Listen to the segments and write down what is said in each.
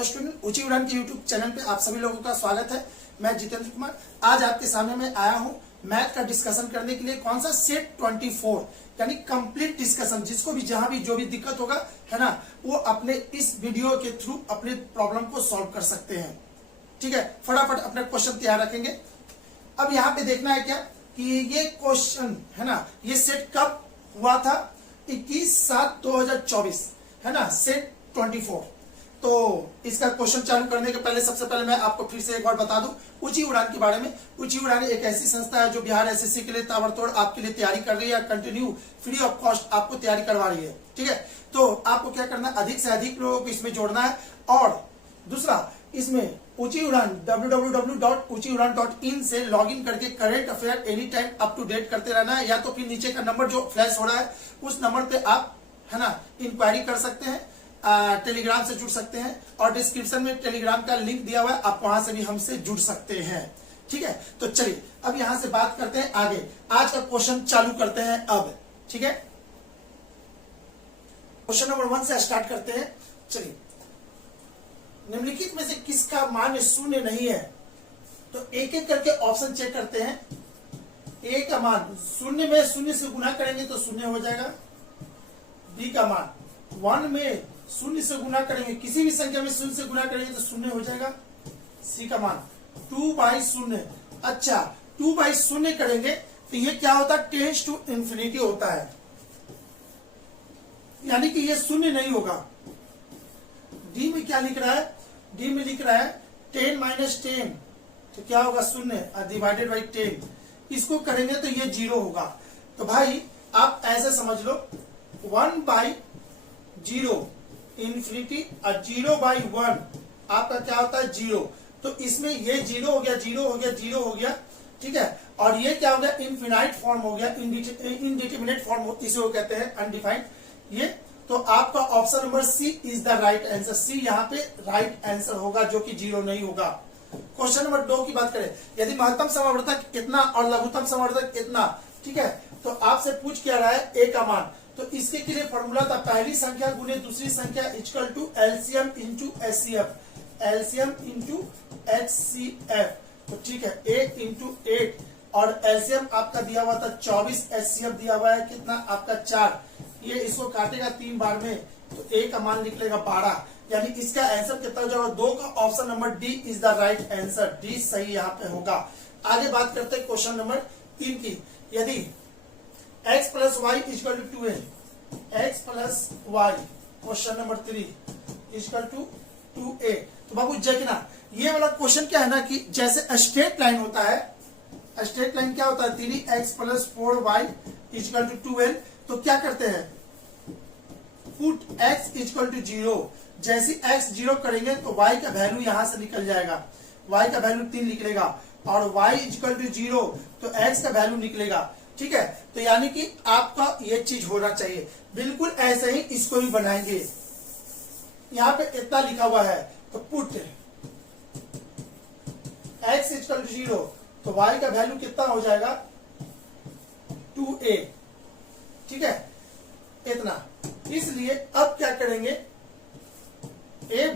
Hello student, ऊंची उड़ान के यूट्यूब चैनल पे आप सभी लोगों का स्वागत है। मैं जितेंद्र कुमार आज आपके सामने में आया हूं मैथ का डिस्कशन करने के लिए। कौन सा सेट 24 यानी कंप्लीट डिस्कशन, जिसको भी जहां भी जो भी दिक्कत होगा है ना, वो अपने इस वीडियो के थ्रू अपने प्रॉब्लम को सॉल्व कर सकते हैं। ठीक है, फटाफट अपने क्वेश्चन तैयार रखेंगे। अब यहाँ पे देखना है क्या कि ये क्वेश्चन है ना, ये सेट कब हुआ था? 21/7/2024 है ना, सेट 24। तो इसका क्वेश्चन चालू करने के पहले सबसे पहले मैं आपको फिर से एक बार बता दूं ऊंची उड़ान के बारे में। ऊंची उड़ान एक ऐसी संस्था है जो बिहार एसएससी के लिए ताबड़तोड़ आपके लिए तैयारी कर रही है, कंटिन्यू फ्री ऑफ कॉस्ट आपको तैयारी करवा रही है। ठीक है, तो आपको क्या करना है, अधिक से अधिक लोगों को इसमें जोड़ना है। और दूसरा, इसमें ऊंची उड़ान www.uchiudan.in से लॉगिन करके current affair any time up to date करते रहना है। या तो फिर नीचे का नंबर जो फ्लैश हो रहा है उस नंबर पे आप है ना इंक्वायरी कर सकते हैं, टेलीग्राम से जुड़ सकते हैं, और डिस्क्रिप्शन में टेलीग्राम का लिंक दिया हुआ है, आप वहां से भी हमसे जुड़ सकते हैं। ठीक है, तो चलिए अब यहां से बात करते हैं आगे। आज का क्वेश्चन चालू करते हैं अब। ठीक है, क्वेश्चन नंबर 1 से स्टार्ट करते हैं। चलिए, निम्नलिखित में से किसका मान शून्य नहीं है? तो एक एक करके ऑप्शन चेक करते हैं। ए का मान शून्य में शून्य से गुना करेंगे तो शून्य हो जाएगा। बी का मान 1 में शून्य से गुना करेंगे, किसी भी संख्या में शून्य से गुना करेंगे तो शून्य हो जाएगा। सी का मान 2/0। अच्छा, 2/0 करेंगे तो ये क्या होता है, टेंड्स टू इंफिनिटी होता है, यानी कि ये शून्य नहीं होगा। डी में क्या लिख रहा है? डी में लिख रहा है 10 - 10, तो क्या होगा, शून्य डिवाइडेड बाई 10। इसको करेंगे तो ये 0 होगा। तो भाई आप ऐसे समझ लो 1/0 इंफिनिटी और 0/1 आपका क्या होता है, 0। तो इसमें ये 0 हो गया, 0 हो गया, 0 हो गया। ठीक है, और ये क्या हो गया, इनफिनाइट फॉर्म हो गया, इनडिटरमिनेट फॉर्म इसे कहते हैं, अनडिफाइंड। ये तो आपका option number C is the right answer. C यहाँ पे राइट आंसर होगा, जो कि 0 नहीं होगा। क्वेश्चन नंबर 2 की बात करें, यदि महत्तम समावर्तक इतना और लघुत्तम समावर्तक इतना, ठीक है, तो आपसे पूछ क्या रहा है, ए का मान। तो इसके के लिए फॉर्मूला था पहली संख्या गुने दूसरी संख्या equal to LCM into HCF, LCM into HCF. तो ठीक है, 8 इंटू 8, और एलसीएम आपका दिया हुआ था 24, एचसीएफ दिया हुआ है कितना आपका 4। ये इसको काटेगा 3 बार में, तो ए का मान निकलेगा 12, यानी इसका आंसर कितना हो जाएगा, 2 का option number D is the right answer. D सही यहाँ पे होगा। आगे बात करते हैं क्वेश्चन नंबर 3 की। यदि x + y = 2a, x + y, question number 3 = 2a, तो बाबू देखना ये वाला क्वेश्चन क्या है ना कि जैसे स्ट्रेट लाइन होता है, स्ट्रेट लाइन क्या होता है, 3x + 4y = 2n। तो क्या करते हैं, पुट x = 0। जैसे x 0 करेंगे तो y का वैल्यू यहां से निकल जाएगा, y का वैल्यू 3 निकलेगा, और y = 0 तो x का वैल्यू निकलेगा। ठीक है, तो यानी कि आपका ये चीज होना चाहिए। बिल्कुल ऐसे ही इसको भी बनाएंगे। यहाँ पे इतना लिखा हुआ है, तो पुट x = 0 तो y का वैल्यू कितना हो जाएगा, 2a। ठीक है, इतना। इसलिए अब क्या करेंगे, a/x -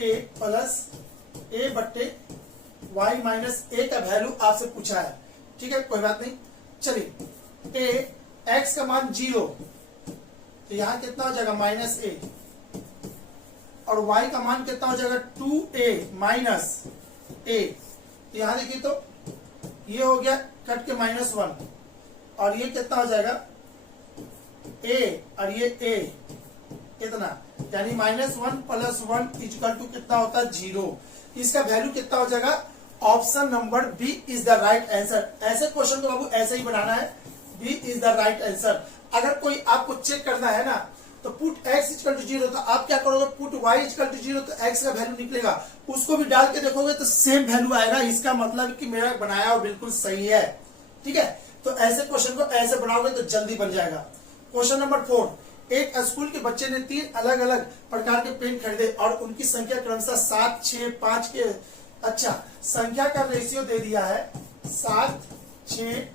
a plus a/y - a का वैल्यू आपसे पूछा है। ठीक है, कोई बात नहीं। चलिए, x का मान 0, तो यहां कितना हो जाएगा, -a, और y का मान कितना हो जाएगा, 2a - a। यहां देखिए तो ये हो गया कट के -1, और ये कितना हो जाएगा, a, और ये a इतना, यानी -1 + 1 = कितना होता है, 0। इसका वैल्यू कितना हो जाएगा, option number B is the right answer. ऐसे क्वेश्चन को बाबू ऐसे ही बनाना है, B is the right answer. अगर कोई आपको चेक करना है ना, तो पुट x = 0, तो आप क्या करोगे, पुट y = 0, तो x का वैल्यू निकलेगा, उसको भी डाल के देखोगे तो सेम वैल्यू आएगा। इसका मतलब कि मेरा बनाया हुआ बिल्कुल सही है। ठीक है, तो ऐसे क्वेश्चन को ऐसे बनाओगे तो जल्दी बन जाएगा। क्वेश्चन नंबर 4, एक स्कूल के बच्चे ने 3 अलग अलग प्रकार के पेन खरीदे और उनकी संख्या क्रमशः 7, 6, 5 के, अच्छा, संख्या का रेशियो दे दिया है 7, 6,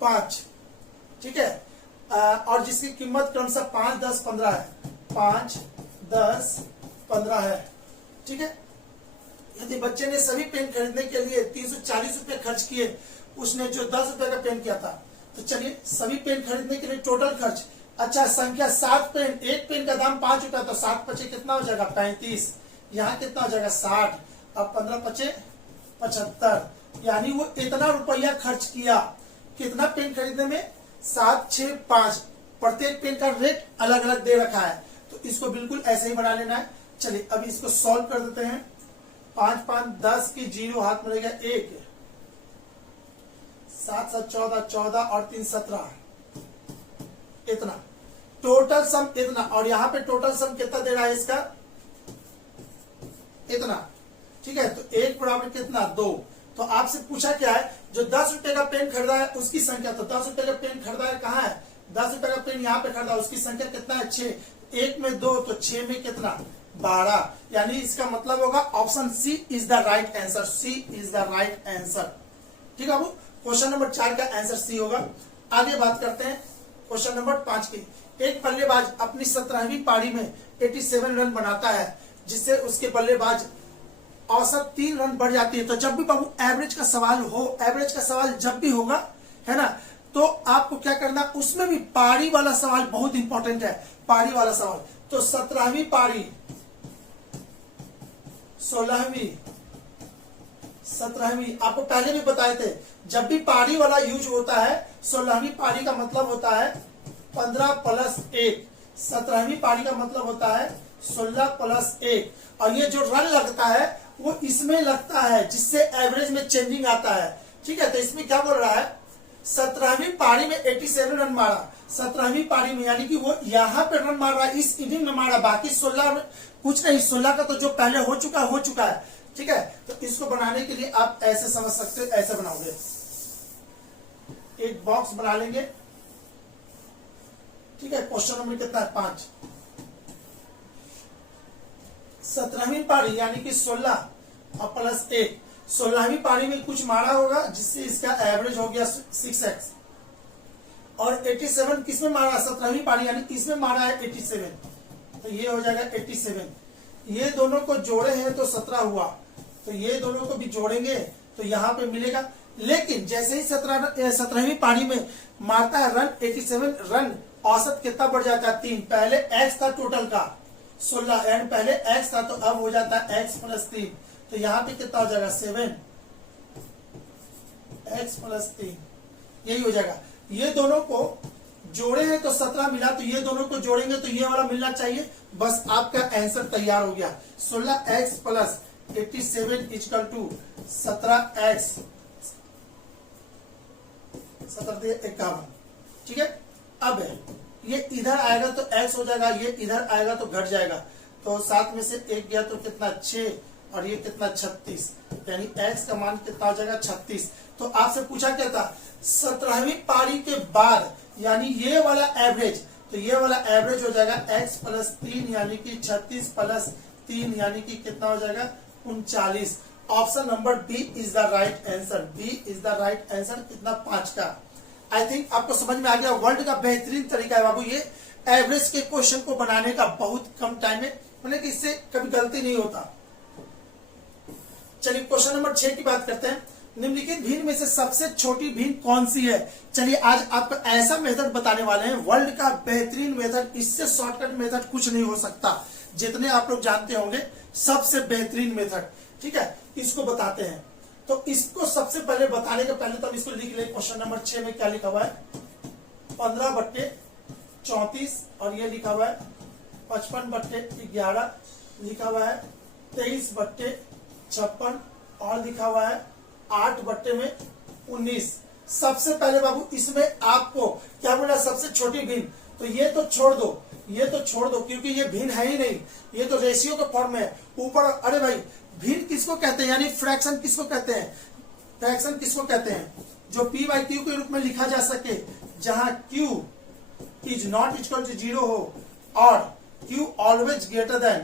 5। ठीक है, और जिसकी कीमत क्रमशः 5, 10, 15 है। 5, 10, 15 है। ठीक है, यदि बच्चे ने सभी पेन खरीदने के लिए 340 रुपए खर्च किए, उसने जो 10 रुपए का पेन किया था, तो चलिए सभी पेन खरीदने के लिए टोटल खर्च, अच्छा संख्या 7 पेन, एक पेन का दाम 5 रुपया, तो 7 पचे कितना हो जाएगा 35, यहाँ कितना हो जाएगा 60, अब 15 पचे 75, यानी वो इतना रुपया खर्च किया कितना पेन खरीदने में, 7, 6, 5, प्रत्येक पेन का रेट अलग अलग दे रखा है, तो इसको बिल्कुल ऐसे ही बना लेना है। चलिए अभी इसको सॉल्व कर देते हैं। 5, 5, 10 की 0 हाथ में रहेगा 1, 7, 7, 14, 14 और 3, 17, इतना टोटल सम इतना, और यहाँ पे टोटल सम कितना दे रहा है इसका, इतना। ठीक है, तो 1 बराबर कितना 2, तो आपसे पूछा क्या है, जो 10 रुपए का पेन खरीदा है उसकी संख्या, तो 10 रुपए का पेन खरीदा है कहाँ है, 10 रुपए का पेन यहाँ पे खरीदा, उसकी संख्या कितना है 6, 1 में 2, तो 6 में कितना 12, यानी इसका मतलब होगा option C is the right answer, C is the right answer. ठीक है, क्वेश्चन नंबर 4 का आंसर सी होगा। आगे बात करते हैं क्वेश्चन नंबर 5 की। एक बल्लेबाज अपनी 17वीं पारी में 87 रन बनाता है, जिससे उसके बल्लेबाज औसत 3 रन बढ़ जाती है। तो जब भी बाबू एवरेज का सवाल हो, एवरेज का सवाल जब भी होगा, है ना, तो आपको क्या करना, उसमें भी पारी वाला सवाल बहुत इंपॉर्टेंट है, पारी वाला सवाल। तो 17वीं पारी, 16वीं, 17वीं, आपको पहले भी बताए थे, जब भी पारी वाला यूज होता है, 16वीं पारी का मतलब होता है 15 प्लस 1, 17वीं पारी का मतलब होता है 16 प्लस 1, और ये जो रन लगता है वो इसमें लगता है, जिससे एवरेज में चेंजिंग आता है। ठीक है, तो इसमें क्या बोल रहा है, 17वीं पारी में 87 रन मारा, 17वीं पारी में, यानी कि वो यहाँ पे रन मार रहा है, इस इनिंग में मारा, बाकी 16 कुछ नहीं, 16 का तो जो पहले हो चुका है। ठीक है, तो इसको बनाने के लिए आप ऐसे समझ सकते हो, ऐसे बनाओगे, एक बॉक्स बना लेंगे। ठीक है, क्वेश्चन नंबर कितना है 5। 17वीं पारी यानी कि 16 और प्लस 1, 16वीं पारी में कुछ मारा होगा, जिससे इसका एवरेज हो गया 6x, और 87 किसमें मारा, 17वीं पारी यानी इसमें मारा है 87, तो ये हो जाएगा 87। ये दोनों को जोड़े हैं तो 17 हुआ, तो ये दोनों को भी जोड़ेंगे तो यहाँ पे मिलेगा। लेकिन जैसे ही 17वीं पारी में मारता है रन 87 रन, औसत कितना बढ़ जाता है 3, पहले x था टोटल का 16, एंड पहले x था, तो अब हो जाता है x प्लस 3, तो यहाँ पे कितना हो जाएगा 7, x प्लस 3, यही हो जाएगा। ये दोनों को जोड़े हैं तो 17 मिला, तो ये दोनों को जोड़ेंगे तो ये वाला मिलना चाहिए, बस आपका आंसर तैयार हो गया। 16x plus 87 equal to 17x, 17×51। ठीक है, अब ये इधर आएगा तो x हो जाएगा, ये इधर आएगा तो घट जाएगा, तो 7 में से 1 गया तो कितना 6, और ये कितना 36, यानी x का मान कितना हो जाएगा 36। तो आपसे पूछा क्या था, 17वीं पारी के बाद, यानी ये वाला एवरेज, तो ये वाला एवरेज हो जाएगा x प्लस 3, यानी कि 36 प्लस 3, यानी कि कितना हो जाएगा 39। Option number B is the right answer, B is the right answer, कितना 5 का। आई थिंक आपको समझ में आ गया। वर्ल्ड का बेहतरीन तरीका है बाबू ये एवरेज के क्वेश्चन को बनाने का, बहुत कम टाइम में, मतलब कि इससे कभी गलती नहीं होता। चलिए क्वेश्चन नंबर 6 की बात करते हैं। निम्नलिखित भिन्न में से सबसे छोटी भिन्न कौन सी है। चलिए आज आपको ऐसा मेथड बताने वाले हैं, वर्ल्ड का बेहतरीन मेथड, इससे शॉर्टकट मेथड कुछ नहीं हो सकता, जितने आप लोग जानते होंगे सबसे बेहतरीन मेथड। ठीक है, इसको बताते हैं। तो इसको सबसे पहले बताने के पहले तो हम इसको लिख ले। क्वेश्चन नंबर 6 में क्या लिखा हुआ है, 15/34, और ये लिखा हुआ है 55/11, लिखा हुआ है 23/56, और लिखा हुआ है 8/19। सबसे पहले बाबू इसमें आपको क्या बोला, सबसे छोटी भिन्न, तो ये तो छोड़ दो, ये तो छोड़ दो, क्योंकि ये भिन्न है ही नहीं, ये तो रेशियो के फॉर्म में है। ऊपर अरे भाई भिन्न किसको कहते हैं, यानी फ्रैक्शन किसको कहते हैं, फ्रैक्शन किसको कहते हैं, जो p/q के रूप में लिखा जा सके, जहां q is not equal to 0 हो और q always greater than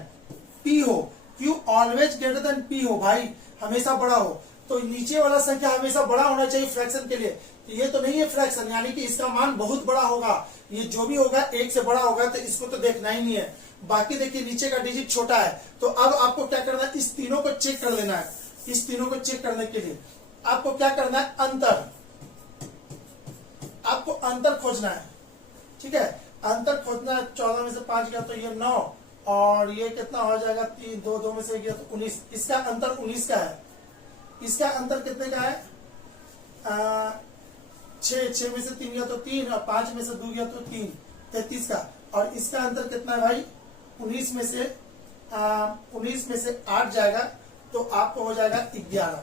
p हो, q always greater than p हो, भाई हमेशा बड़ा हो, तो नीचे वाला संख्या हमेशा बड़ा होना चाहिए फ्रैक्शन के लिए। तो ये तो नहीं है फ्रैक्शन, यानी कि इसका मान बहुत बड़ा होगा, ये जो भी होगा एक से बड़ा होगा, तो इसको तो देखना ही नहीं है। बाकी देखिए नीचे का डिजिट छोटा है, तो अब आपको क्या करना है, इस तीनों को चेक कर लेना है। इस तीनों को चेक करने के लिए आपको क्या करना है, अंतर, आपको अंतर खोजना है। ठीक है, अंतर खोजना है। 14 में से 5 गया तो ये 9, और ये कितना हो जाएगा, 3, 2 में से गया तो 19। इसका अंतर 19 का है। इसका अंतर कितने का है, 6 में से 3 गया तो 3, और 5 में से 2 गया तो 3, 33 का। और इसका अंतर कितना है भाई, 19 में से 8 जाएगा, तो आपको हो जाएगा 11।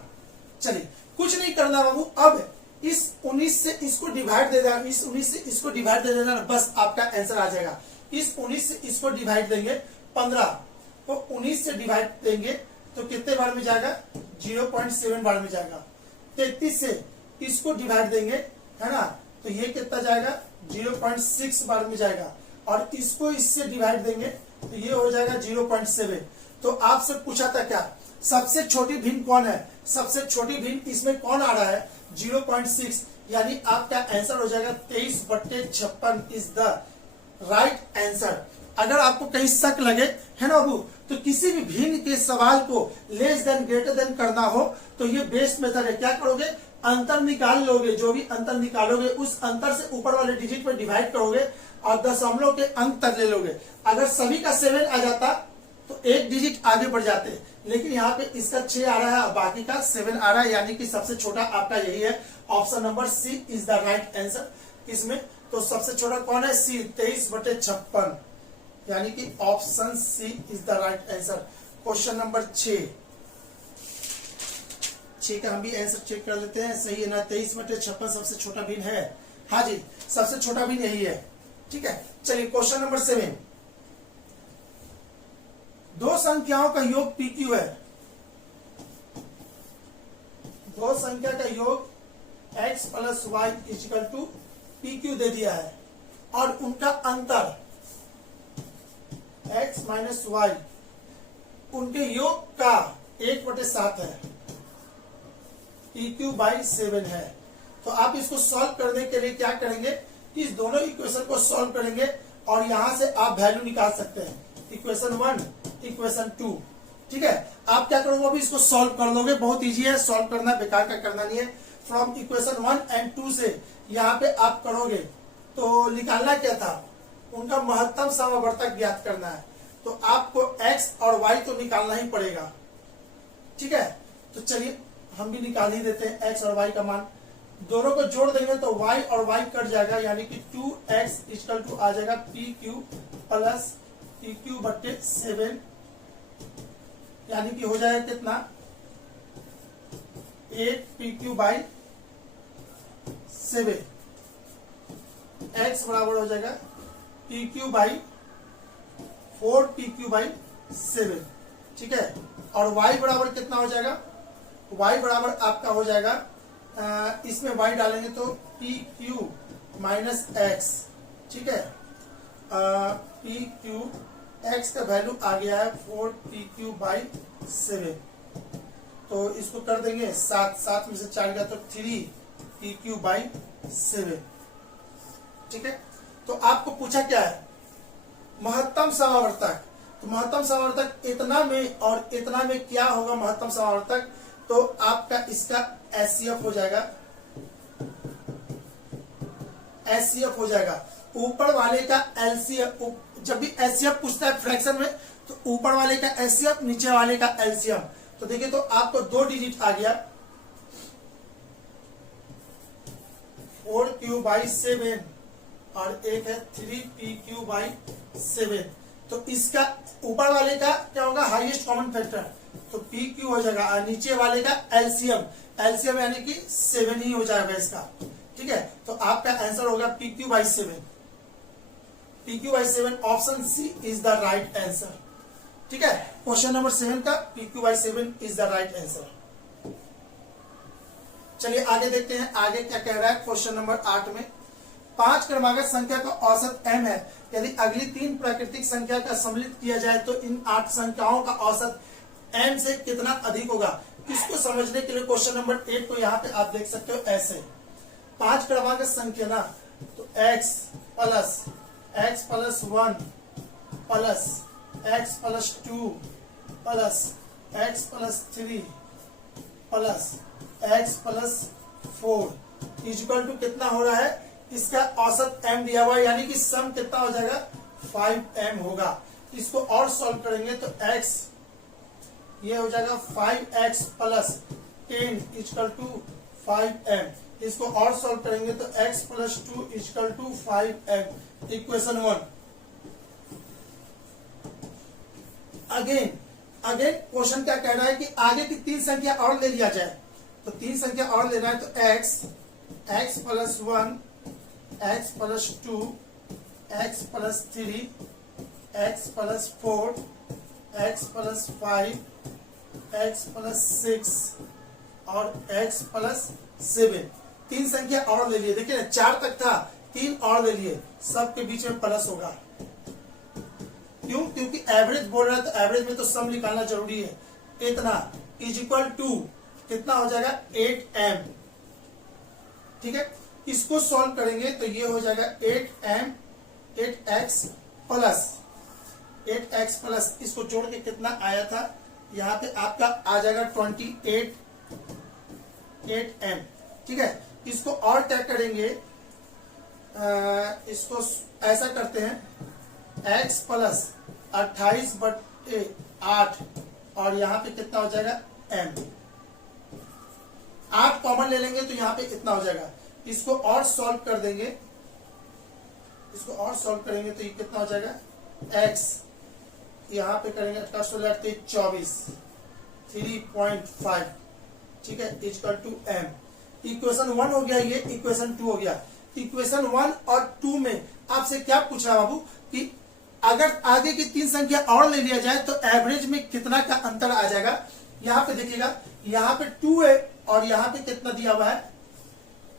चलिए कुछ नहीं करना बाबू, अब इस 19 से इसको डिवाइड दे देना, इस 19 से इसको डिवाइड दे देना, बस आपका आंसर आ जाएगा। इस 19 से इसको डिवाइड देंगे 15 को 19 से डिवाइड देंगे तो कितने बार में जाएगा, 0.7 बार में जाएगा। 33 से इसको डिवाइड देंगे, है ना, तो ये कितना जाएगा, 0.6 बार में जाएगा। और इसको इससे डिवाइड देंगे तो ये हो जाएगा 0.7। तो आपसे पूछा था क्या, सबसे छोटी भिन्न कौन है, सबसे छोटी भिन्न इसमें कौन आ रहा है, 0.6, यानी आपका आंसर हो जाएगा 23/56 इज द राइट आंसर। अगर आपको कहीं शक लगे, है ना बाबू, तो किसी भी भिन्न के सवाल को लेस देन ग्रेटर देन करना हो तो ये बेस्ट मेथड है। क्या करोगे, अंतर निकाल लोगे, जो भी अंतर निकालोगे उस अंतर से ऊपर वाले डिजिट पर डिवाइड करोगे और दशमलव के अंक तक ले लोगे। अगर सभी का 7 आ जाता तो एक डिजिट आगे बढ़ जाते, लेकिन यहाँ पे इसका 6 आ रहा है, बाकी का 7 आ रहा है, यानी कि सबसे छोटा आपका यही है। Option number C is the right answer इसमें। तो सबसे छोटा कौन है, सी, 23/56, यानी कि option C is the right answer. Question number 6 का हम भी आंसर चेक कर लेते हैं, सही है ना, 23/56 सबसे छोटा भिन्न है। हाँ जी, सबसे छोटा भिन्न यही है। ठीक है, चलिए क्वेश्चन नंबर 7, दो संख्याओं का योग PQ है। दो संख्या का योग x + y = PQ दे दिया है, और उनका अंतर x - y उनके योग का 1/7 है, PQ/7 है। तो आप इसको सॉल्व करने के लिए क्या करेंगे, इस दोनों इक्वेशन को सॉल्व करेंगे और यहां से आप वैल्यू निकाल सकते हैं, इक्वेशन 1, इक्वेशन 2। ठीक है, आप क्या करोगे, अभी इसको सॉल्व कर लोगे, बहुत इजी है सॉल्व करना, बेकार का करना नहीं है। फ्रॉम इक्वेशन 1 और 2 से यहाँ पे आप करोगे तो निकालना क्या था, उनका महत्तम समवर्तक ज्ञात करना है। तो आपको x और y तो निकालना ही पड़ेगा। ठीक है, तो चलिए हम भी निकाल ही देते हैं x और y का मान। दोनों को जोड़ देंगे तो y और y कट जाएगा, यानी कि 2x = आ जाएगा PQ + PQ/7, यानी कि हो जाएगा कितना, 8 PQ/7। x बराबर हो जाएगा PQ/4 PQ/7। ठीक है, और y बराबर कितना हो जाएगा, y बराबर आपका हो जाएगा, इसमें y डालेंगे तो PQ - x। ठीक है, PQ x का वैल्यू आ गया है 4 PQ/7। तो इसको कर देंगे 7 में से 4 गया तो 3 PQ/7। ठीक है, तो आपको पूछा क्या है, महत्तम समावर्तक। तो महत्तम समावर्तक इतना में और इतना में क्या होगा महत्तम समावर्तक, तो आपका इसका HCF हो जाएगा, HCF हो जाएगा। ऊपर वाले का LCM, जब भी HCF पूछता है फ्रैक्शन में तो ऊपर वाले का HCF, नीचे वाले का LCM। तो देखिए, तो आपको 2 डिजिट आ गया, 4Q/7 और एक है 3PQ/7। तो इसका ऊपर वाले का क्या होगा, हाईएस्ट कॉमन फैक्टर, तो PQ हो जाएगा, और नीचे वाले का LCM यानी कि 7 ही हो जाएगा इसका। ठीक है, तो आपका आंसर होगा PQ/7। PQ/7 option C is the right answer. ठीक है, क्वेश्चन नंबर 7 का PQ/7 is the right answer. चलिए आगे देखते हैं, आगे क्या कह रहा है क्वेश्चन नंबर 8 में। 5 क्रमागत संख्या का औसत m है, यदि अगली 3 प्राकृतिक संख्या का सम्मिलित किया जाए तो इन 8 संख्याओं का औसत m से कितना अधिक होगा। इसको समझने के लिए क्वेश्चन नंबर 8 को यहाँ पे आप देख सकते हो ऐसे। 5 क्रमागत संख्या ना, तो x plus 1 plus x plus 2 plus x plus 3 plus x plus 4 equal to कितना हो रहा है, इसका औसत m दिया हुआ है, यानी कि सम कितना हो जाएगा 5m होगा। इसको और सॉल्व करेंगे तो x ये हो जाएगा 5x plus 10 equal to 5m। इसको और सॉल्व करेंगे तो x plus 2 equal to 5m। Equation 1। Again question क्या कह रहा है कि आगे की 3 संख्या और ले लिया जाए, तो 3 संख्या और लेना है तो x plus 1, x plus 2, x plus 3, x plus 4, x plus 5, x plus 6 और x प्लस 7। 3 संख्या और ले लिए, देखिए 4 तक था, 3 और ले लिए, सबके बीच में प्लस होगा। क्यों? क्योंकि एवरेज बोल रहा है तो एवरेज में तो सम निकालना जरूरी है। इतना इज इक्वल टू कितना हो जाएगा 8m। ठीक है, इसको सॉल्व करेंगे तो ये हो जाएगा 8x प्लस इसको जोड़ के कितना आया था, यहाँ पे आपका आ जाएगा 8m। ठीक है, इसको और क्या करेंगे, इसको ऐसा करते हैं x प्लस 28/8 और यहाँ पे कितना हो जाएगा m। 8 कॉमन ले लेंगे तो यहाँ पे कितना हो जाएगा, इसको और सॉल्व कर देंगे, तो ये कितना हो जाएगा x, यहाँ पे करेंगे 24 3.5। ठीक है, इक्वल टू m। इक्वेशन 1 हो गया, ये इक्वेशन 2 हो गया। इक्वेशन 1 और 2 में आपसे क्या पूछा बाबू कि अगर आगे की 3 संख्या और ले लिया जाए तो एवरेज में कितना का अंतर आ जाएगा। यहाँ पे देखिएगा, यहाँ पे 2 है और यहाँ पे कितना दिया हुआ है,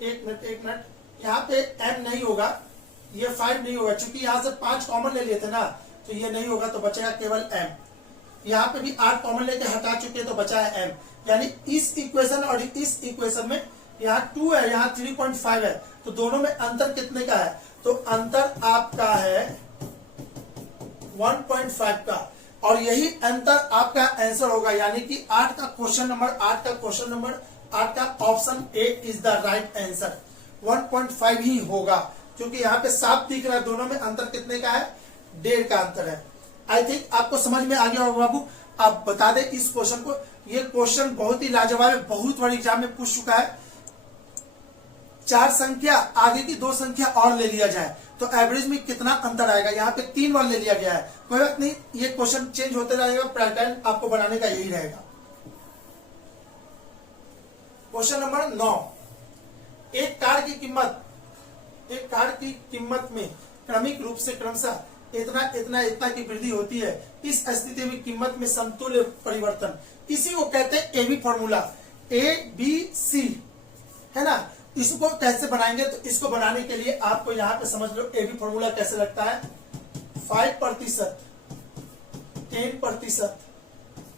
एक मिनट, यहाँ पे m नहीं होगा, ये 5 नहीं होगा, क्योंकि यहाँ से 5 कॉमन ले लिए थे ना, तो ये नहीं होगा, तो बचेगा केवल m। यहाँ पे भी 8 कॉमन लेके हटा चुके तो बचा है m। यानी इस इक्वेशन और इस इक्वेशन में यहाँ 2 है, यहाँ 3.5 है, तो दोनों में अंतर कितने का है, तो अंतर आपका है 1.5 का, और यही अंतर आपका आंसर होगा। यानी कि 8 का क्वेश्चन नंबर 8 का option A is the right answer. 1.5 ही होगा, क्योंकि यहाँ पे साफ दिख रहा है दोनों में अंतर कितने का है, 1.5 का अंतर है। आई थिंक आपको समझ में आ गया होगा बाबू। आप बता दें इस क्वेश्चन को, ये क्वेश्चन बहुत ही लाजवाब है, बहुत बड़ी एग्जाम में पूछ चुका है। 4 संख्या आगे की 2 संख्या और ले लिया जाए तो एवरेज में कितना अंतर आएगा। यहाँ पे 3 बार ले लिया गया है, कोई बात नहीं, ये क्वेश्चन चेंज होते रहेगा, पैटर्न आपको बनाने का यही रहेगा। Question number 9। एक कार की कीमत में क्रमिक रूप से क्रमशः इतना की वृद्धि होती है। इस स्थिति में कीमत में समतुल्य परिवर्तन, इसी को कहते हैं एबी फॉर्मूला, ABC है ना। इसको कैसे बनाएंगे, तो इसको बनाने के लिए आपको यहाँ पे समझ लो एबी फॉर्मूला कैसे लगता है। 5%, 10%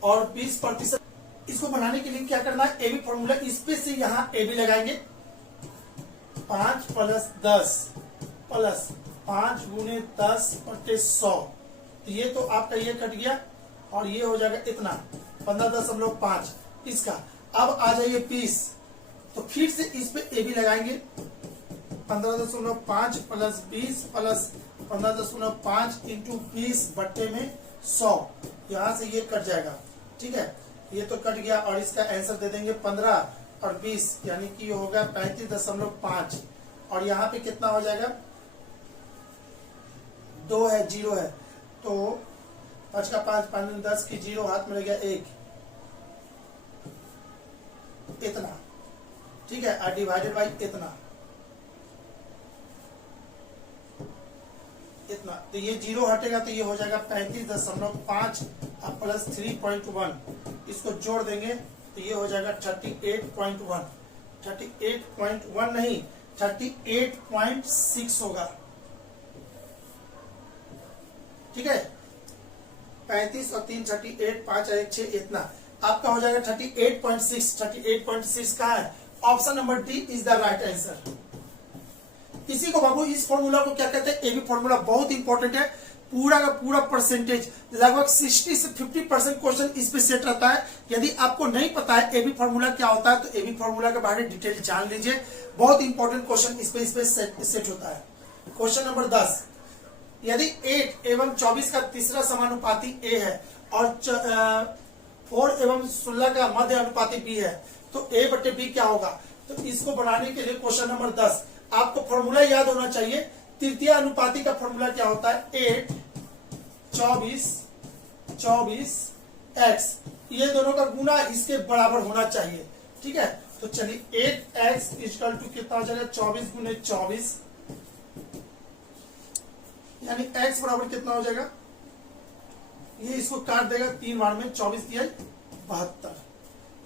और 20%। इसको बनाने के लिए क्या करना है, एबी फॉर्मूला, इस पे से यहाँ एबी लगाएंगे। 5 + 10 प्लस 5 × 10/100, तो ये तो आपका ये कट गया और ये हो जाएगा इतना 15.5 इसका। अब आ जाइए 20, तो फिर से इस पे ए बी लगाएंगे। 15.5 प्लस 20 प्लस 15.5 इंटू 20/100, यहाँ से ये कट जाएगा। ठीक है, ये तो कट गया और इसका आंसर दे देंगे 15 और 20, यानी कि ये होगा 35.5 और यहाँ पे कितना हो जाएगा, 2 है, 0 है, तो 5 का 5, 5 में 10 की 0 हाथ में लग गया 1, इतना। ठीक है, और डिवाइडेड बाई इतना, तो ये 0 हटेगा तो ये हो जाएगा 35.5 प्लस 3.1, इसको जोड़ देंगे तो ये हो जाएगा 38.1, 38.1 नहीं 38.6 होगा। ठीक है, 35 और 3 38, 5 और 1 6, इतना आपका हो जाएगा 38.6। 38.6 कहाँ है, option number D is the right answer. इसी को बाबू इस फॉर्मूला को क्या कहते हैं, एबी फॉर्मूला बहुत इंपॉर्टेंट है। पूरा का पूरा परसेंटेज लगभग 60 से 50% क्वेश्चन इस पे सेट रहता है। यदि आपको नहीं पता है एबी फॉर्मूला क्या होता है तो एबी फॉर्मूला के बारे में डिटेल जान लीजिए, बहुत इंपॉर्टेंट क्वेश्चन इस पे सेट होता है। क्वेश्चन नंबर 10, यदि 8 एवं 24 का तीसरा समानुपाती a है और 4 एवं 16 का मध्य अनुपाती b है तो a बटे b क्या होगा। तो इसको बनाने के लिए क्वेश्चन नंबर 10 आपको फॉर्मूला याद होना चाहिए। तृतीय अनुपाती का फॉर्मूला क्या होता है, 8 24 x, ये दोनों का गुना इसके बराबर होना चाहिए। ठीक है, तो चलिए 8x इक्वल टू कितना हो जाएगा, 24 गुने 24, यानी x बराबर कितना हो जाएगा, ये इसको काट देगा 3 बार में, 24 दिया 72,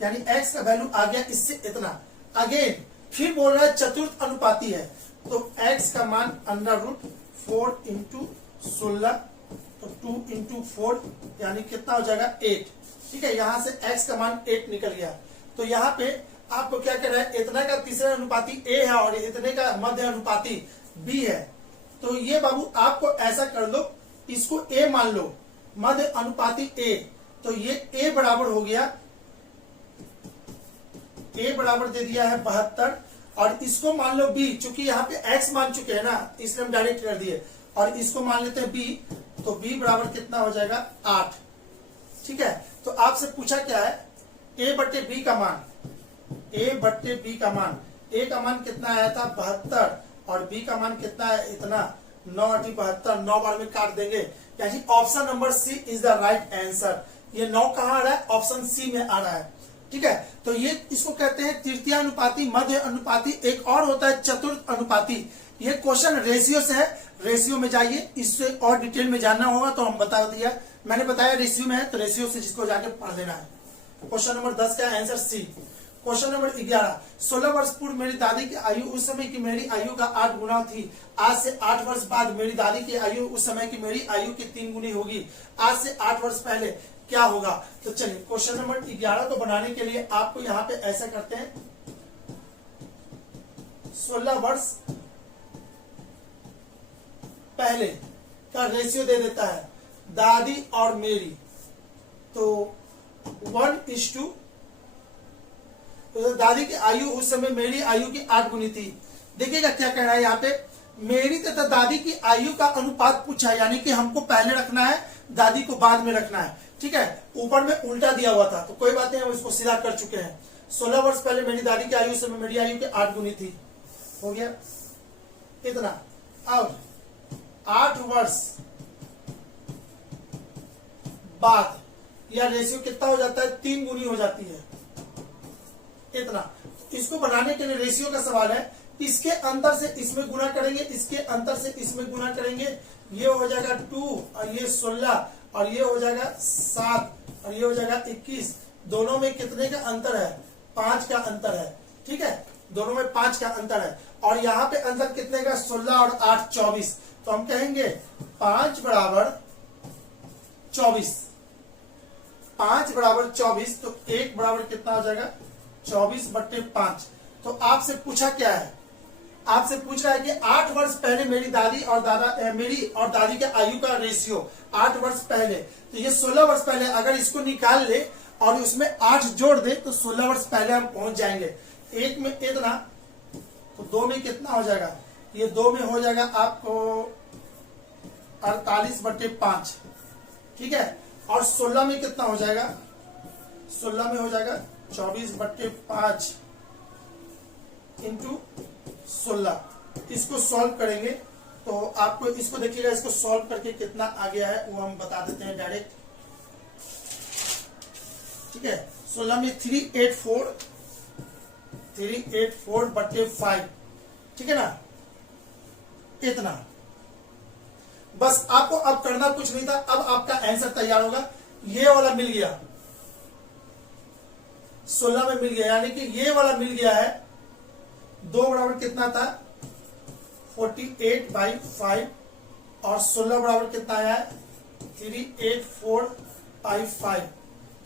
यानी x का वैल्यू आ गया इससे इतना। अगेन फिर बोल रहा है चतुर्थ अनुपाती है तो x का मान √4 इंटू 16, तो 2 इंटू 4 यानी कितना हो जाएगा 8। ठीक है, यहां से x का मान 8 निकल गया। तो यहाँ पे आपको क्या कर रहा है, इतना का तीसरा अनुपाती a है और इतने का मध्य अनुपाती b है। तो ये बाबू आपको ऐसा कर लो, इसको a मान लो, मध्य अनुपाती a, तो ये a बराबर हो गया, a बराबर दे दिया है 72 और इसको मान लो b, चूंकि यहाँ पे x मान चुके हैं ना इसलिए हम डायरेक्ट कर दिए, और इसको मान लेते हैं b, तो b बराबर कितना हो जाएगा 8। ठीक है, तो आपसे पूछा क्या है, a बट्टे b का मान, a बट्टे b का मान, a का मान कितना आया था 72 और b का मान कितना है इतना 9 × 72, 9 बार में काट देंगे, यानी option number C is the right answer. ये 9 कहाँ आ रहा है, ऑप्शन सी में आ रहा है। ठीक है, तो ये इसको कहते हैं तृतीय अनुपाती, मध्य अनुपाती, एक और होता है चतुर्थ अनुपाती। ये क्वेश्चन रेशियो से है, रेशियो में जाइए, इससे और डिटेल में जानना होगा तो हम बता दिया, मैंने बताया रेशियो में है तो रेशियो से जिसको जाके पढ़ लेना है। क्वेश्चन नंबर 10 का आंसर सी। क्वेश्चन नंबर 11, 16 वर्ष पूर्व मेरी दादी की आयु उस समय की मेरी आयु का 8 गुना थी। आज से 8 वर्ष बाद मेरी दादी की आयु उस समय की मेरी आयु की 3 गुनी होगी। आज से 8 वर्ष पहले क्या होगा। तो चलिए क्वेश्चन नंबर 11 को बनाने के लिए आपको यहाँ पे ऐसा करते हैं, 16 वर्ष पहले का रेशियो दे देता है दादी और मेरी, तो 1:, तो दादी की आयु उस समय मेरी आयु की 8 गुनी थी। देखिएगा क्या कह रहा है यहाँ पे, मेरी तथा दादी की आयु का अनुपात पूछा, यानी कि हमको पहले रखना है, दादी को बाद में रखना है। ठीक है, ऊपर में उल्टा दिया हुआ था तो कोई बात नहीं, हम इसको सीधा कर चुके हैं। 16 वर्ष पहले मेरी दादी की आयु उस समय मेरी आयु की 8 गुनी थी, हो गया इतना। अब 8 वर्ष बाद यह रेशियो कितना हो जाता है, 3 गुनी हो जाती है, इतना। इसको बनाने के लिए रेशियो का सवाल है, इसके अंतर से इसमें गुना करेंगे, इसके अंतर से इसमें गुना करेंगे, ये हो जाएगा 2 और ये 16 और ये हो जाएगा 7 और ये हो जाएगा 21। दोनों में कितने का अंतर है, 5 का अंतर है। ठीक है, दोनों में 5 का अंतर है और यहाँ पे अंतर कितने का, 16 और 8 24। तो हम कहेंगे 5 बराबर 24, 5 बराबर 24, तो 1 बराबर कितना हो जाएगा 24/5। तो आपसे पूछा क्या है, आपसे पूछ रहा है कि 8 वर्ष पहले मेरी दादी और मेरी और दादी के आयु का रेशियो 8 वर्ष पहले, तो ये 16 वर्ष पहले, अगर इसको निकाल ले और उसमें 8 जोड़ दे तो 16 वर्ष पहले हम पहुंच जाएंगे। 1 में इतना, तो 2 में कितना हो जाएगा, ये 2 में हो जाएगा आपको 48/5। ठीक है, और 16 में कितना हो जाएगा, 16 में हो जाएगा 24/5 इंटू 16। इसको सॉल्व करेंगे तो आपको इसको देखिएगा, इसको सॉल्व करके कितना आ गया है वो हम बता देते हैं डायरेक्ट। ठीक है, 16 में 384/5, ठीक है ना, इतना। बस आपको अब करना कुछ नहीं था, अब आपका आंसर तैयार होगा। ये वाला मिल गया, 16 में मिल गया, यानी कि ये वाला मिल गया है, 2 बराबर कितना था 48/5 और 16 बराबर कितना आया है 384/5।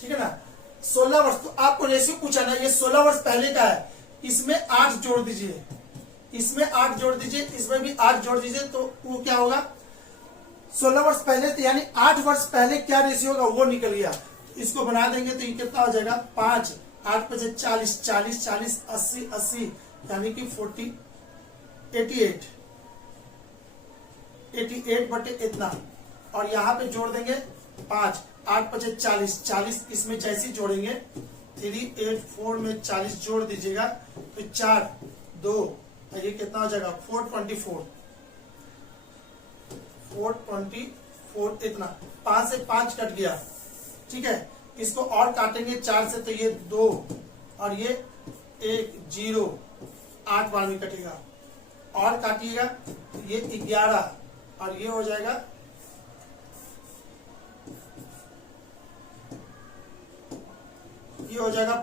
ठीक है ना, 16 वर्ष, तो आपको रेशियो पूछा ना, ये 16 वर्ष पहले का है, इसमें 8 जोड़ दीजिए, इसमें 8 जोड़ दीजिए, इसमें भी 8 जोड़ दीजिए, तो वो क्या होगा 16 वर्ष पहले, यानी 8 वर्ष पहले क्या रेशियो होगा वो निकल गया। इसको बना देंगे तो ये कितना हो जाएगा 5, 8 5 40, 40 40 80 80 यानी कि 40 88 बटे इतना, और यहाँ पे जोड़ देंगे 5, 8 5 40 40, इसमें जैसे जोड़ेंगे 3 8 4 में 40 जोड़ दीजिएगा तो 4 2, ये कितना हो जाएगा 424 इतना, 5 से 5 कट गया। ठीक है, इसको और काटेंगे 4 से तो ये 2 और ये 1 0, 8 बार में कटेगा, और काटिएगा तो ये 11 और ये हो जाएगा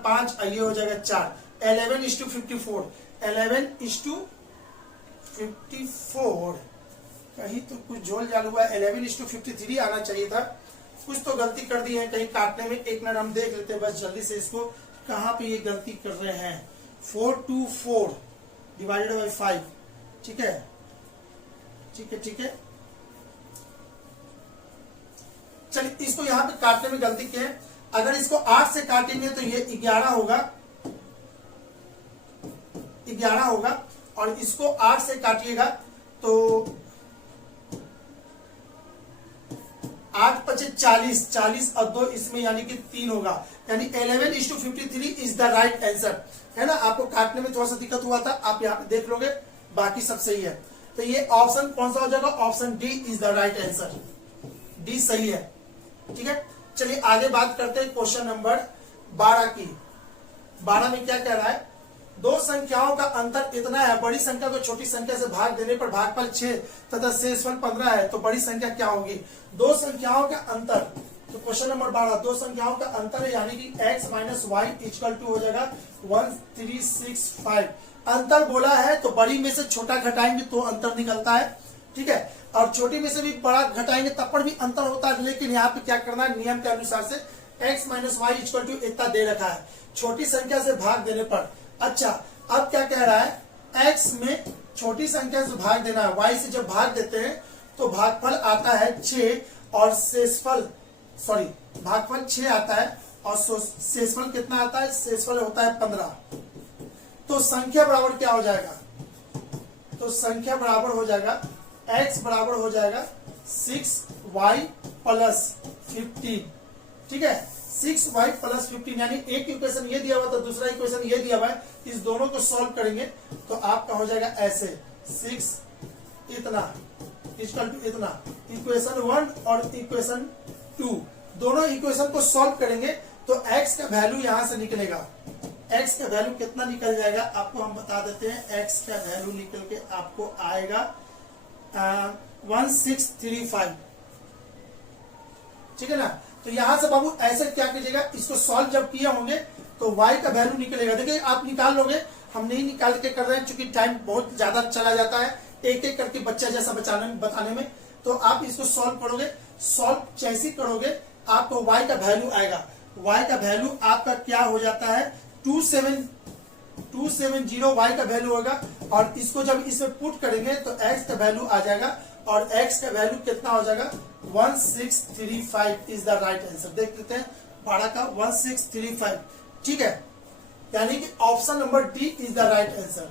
5 और ये हो जाएगा 4। 11:54, 11:54, कहीं तो कुछ झोल झाल हुआ। 11:53 आना चाहिए था, कुछ तो गलती कर दी है कहीं काटने में। एक मिनट हम देख लेते हैं बस जल्दी से इसको, कहाँ पे ये गलती कर रहे हैं। 424 डिवाइडेड बाई 5, ठीक है ठीक है ठीक है। चलिए इसको यहाँ पे काटने में गलती क्या है, अगर इसको 8 से काटेंगे तो ये 11 होगा, 11 होगा, और इसको 8 से काटिएगा तो 8 5 40, 40 और 2 इसमें यानी कि 3 होगा, यानी 11:53 इज द राइट आंसर, है ना। आपको काटने में थोड़ा सा दिक्कत हुआ था, आप यहाँ पे देख लोगे, बाकी सब सही है। तो ये ऑप्शन कौन सा हो जाएगा, option D is the right answer, D सही है। ठीक है, चलिए आगे बात करते हैं क्वेश्चन नंबर 12 की। 12 में क्या कह रहा है, दो संख्याओं का अंतर इतना है, बड़ी संख्या को छोटी संख्या से भाग देने पर भागफल 6 तथा शेषफल 15 है, तो बड़ी संख्या क्या होगी। दो संख्याओं का अंतर, तो क्वेश्चन नंबर 12 दो संख्याओं का अंतर है, यानी कि x minus Y equal to हो जाएगा 1365। अंतर बोला है तो बड़ी में से छोटा घटाएंगे तो अंतर निकलता है, ठीक है, और छोटी में से भी बड़ा घटाएंगे तब पर भी अंतर होता है। लेकिन यहाँ पे क्या करना है, नियम के अनुसार से x minus Y equal to इतना दे रखा है छोटी संख्या से भाग देने पर। अच्छा, अब क्या कह रहा है, x में छोटी संख्या से भाग देना है, y से जब भाग देते हैं तो भागफल आता है 6 और शेषफल भागफल 6 आता है और शेषफल कितना आता है, शेषफल होता है 15। तो संख्या बराबर क्या हो जाएगा, तो संख्या बराबर हो जाएगा x बराबर हो जाएगा 6y प्लस 15, ठीक है, 6y प्लस 15, यानी एक इक्वेशन ये दिया हुआ था, दूसरा इक्वेशन ये दिया हुआ है, इस दोनों को सॉल्व करेंगे तो आपका हो जाएगा ऐसे 6 इतना इक्वल टू इतना, इक्वेशन 1 और इक्वेशन 2 दोनों इक्वेशन को सॉल्व करेंगे तो x का वैल्यू यहां से निकलेगा। x का वैल्यू कितना निकल जाएगा आपको हम बता देते हैं, x का वैल्यू निकल के आपको आएगा 1635, ठीक है ना। तो यहां से बाबू ऐसे क्या कीजिएगा, इसको सॉल्व जब किए होंगे तो y का वैल्यू निकलेगा। देखिए आप निकाल लोगे, हम नहीं निकाल के कर रहे हैं क्योंकि टाइम बहुत ज्यादा चला जाता है एक एक करके बच्चा जैसा बताने में। तो आप इसको सॉल्व करोगे, सॉल्व जैसे करोगे आपको y का वैल्यू आएगा। y का वैल्यू आपका क्या हो जाता है 270 y का वैल्यू होगा, और इसको जब इसमें पुट करेंगे तो x का वैल्यू आ जाएगा, और x का वैल्यू कितना हो जाएगा 1635 इज द राइट आंसर। देख लेते हैं 12 का 1635, ठीक है, यानी कि option number D is the right answer.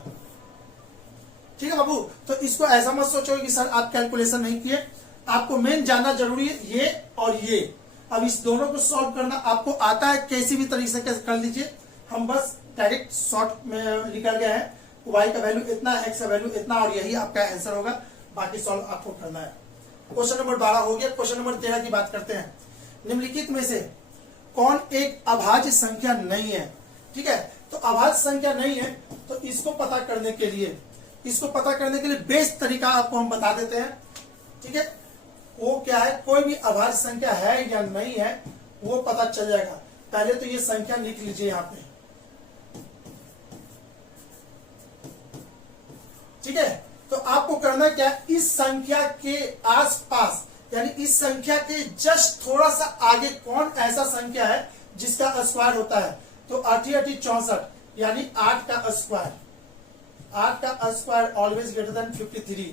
ठीक है बाबू, तो इसको ऐसा मत सोचो कि सर आप कैलकुलेशन नहीं किए, आपको मेन जानना जरूरी है ये और ये। अब इस दोनों को सॉल्व करना आपको आता है, किसी भी तरीके से कर लीजिए, हम बस डायरेक्ट शॉर्ट में निकल गए हैं, y का वैल्यू इतना, x का वैल्यू इतना, और यही आपका आंसर होगा, बाकी सॉल्व आपको करना है। क्वेश्चन नंबर 12 हो गया। क्वेश्चन नंबर 13 की बात करते हैं, निम्नलिखित में से कौन एक अभाज्य संख्या नहीं है। ठीक है, तो अभाज्य संख्या नहीं है तो इसको पता करने के लिए बेस्ट तरीका आपको हम बता देते हैं। ठीक है, वो क्या है, कोई भी अभाज्य संख्या है या नहीं है वो पता चल जाएगा। पहले तो ये संख्या लिख लीजिए यहाँ पे, ठीक है। तो आपको करना क्या, इस संख्या के आसपास यानी इस संख्या के जस्ट थोड़ा सा आगे कौन ऐसा संख्या है जिसका स्क्वायर होता है, तो 8 8 64 यानी 8 का स्क्वायर, 8 का स्क्वायर ऑलवेज ग्रेटर देन 53।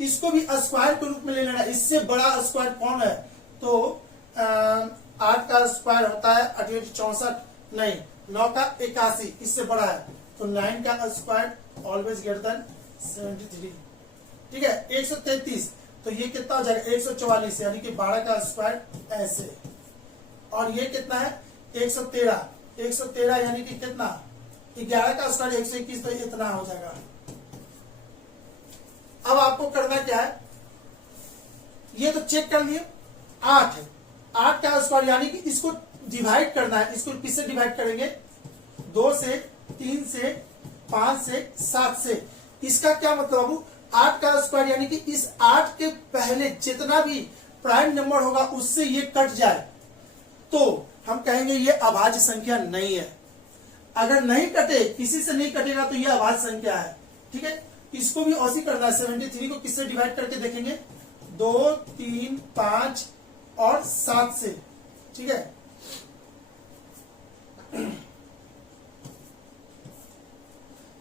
इसको भी स्क्वायर के रूप में ले लेना, इससे बड़ा स्क्वायर कौन है? तो 8 का स्क्वायर होता है 88 64, नहीं 9 का 81, इससे बड़ा है। तो 9 का स्क्वायर ऑलवेज ग्रेटर देन 73। ठीक है, 133, तो ये कितना हो जाएगा 144, यानी कि 12 का स्क्वायर ऐसे। और ये कितना है 113, 113 यानी कि कितना 11 का स्क्वायर 121, तो इतना हो जाएगा। अब आपको करना क्या है, ये तो चेक कर लिए 8 है, 8 का स्क्वायर यानी कि इसको डिवाइड करना है। इसको किससे डिवाइड करेंगे? 2 से, 3 से, 5 से, 7 से। इसका क्या मतलब बाबू, 8 का स्क्वायर यानी कि इस 8 के पहले जितना भी प्राइम नंबर होगा उससे ये कट जाए तो हम कहेंगे ये अभाज्य संख्या नहीं है। अगर नहीं कटे, किसी से नहीं कटेगा तो ये अभाज्य संख्या है। ठीक है, इसको भी ऐसे करना है। 73 को किससे डिवाइड करके देखेंगे? 2, 3, 5 और 7 से। ठीक है,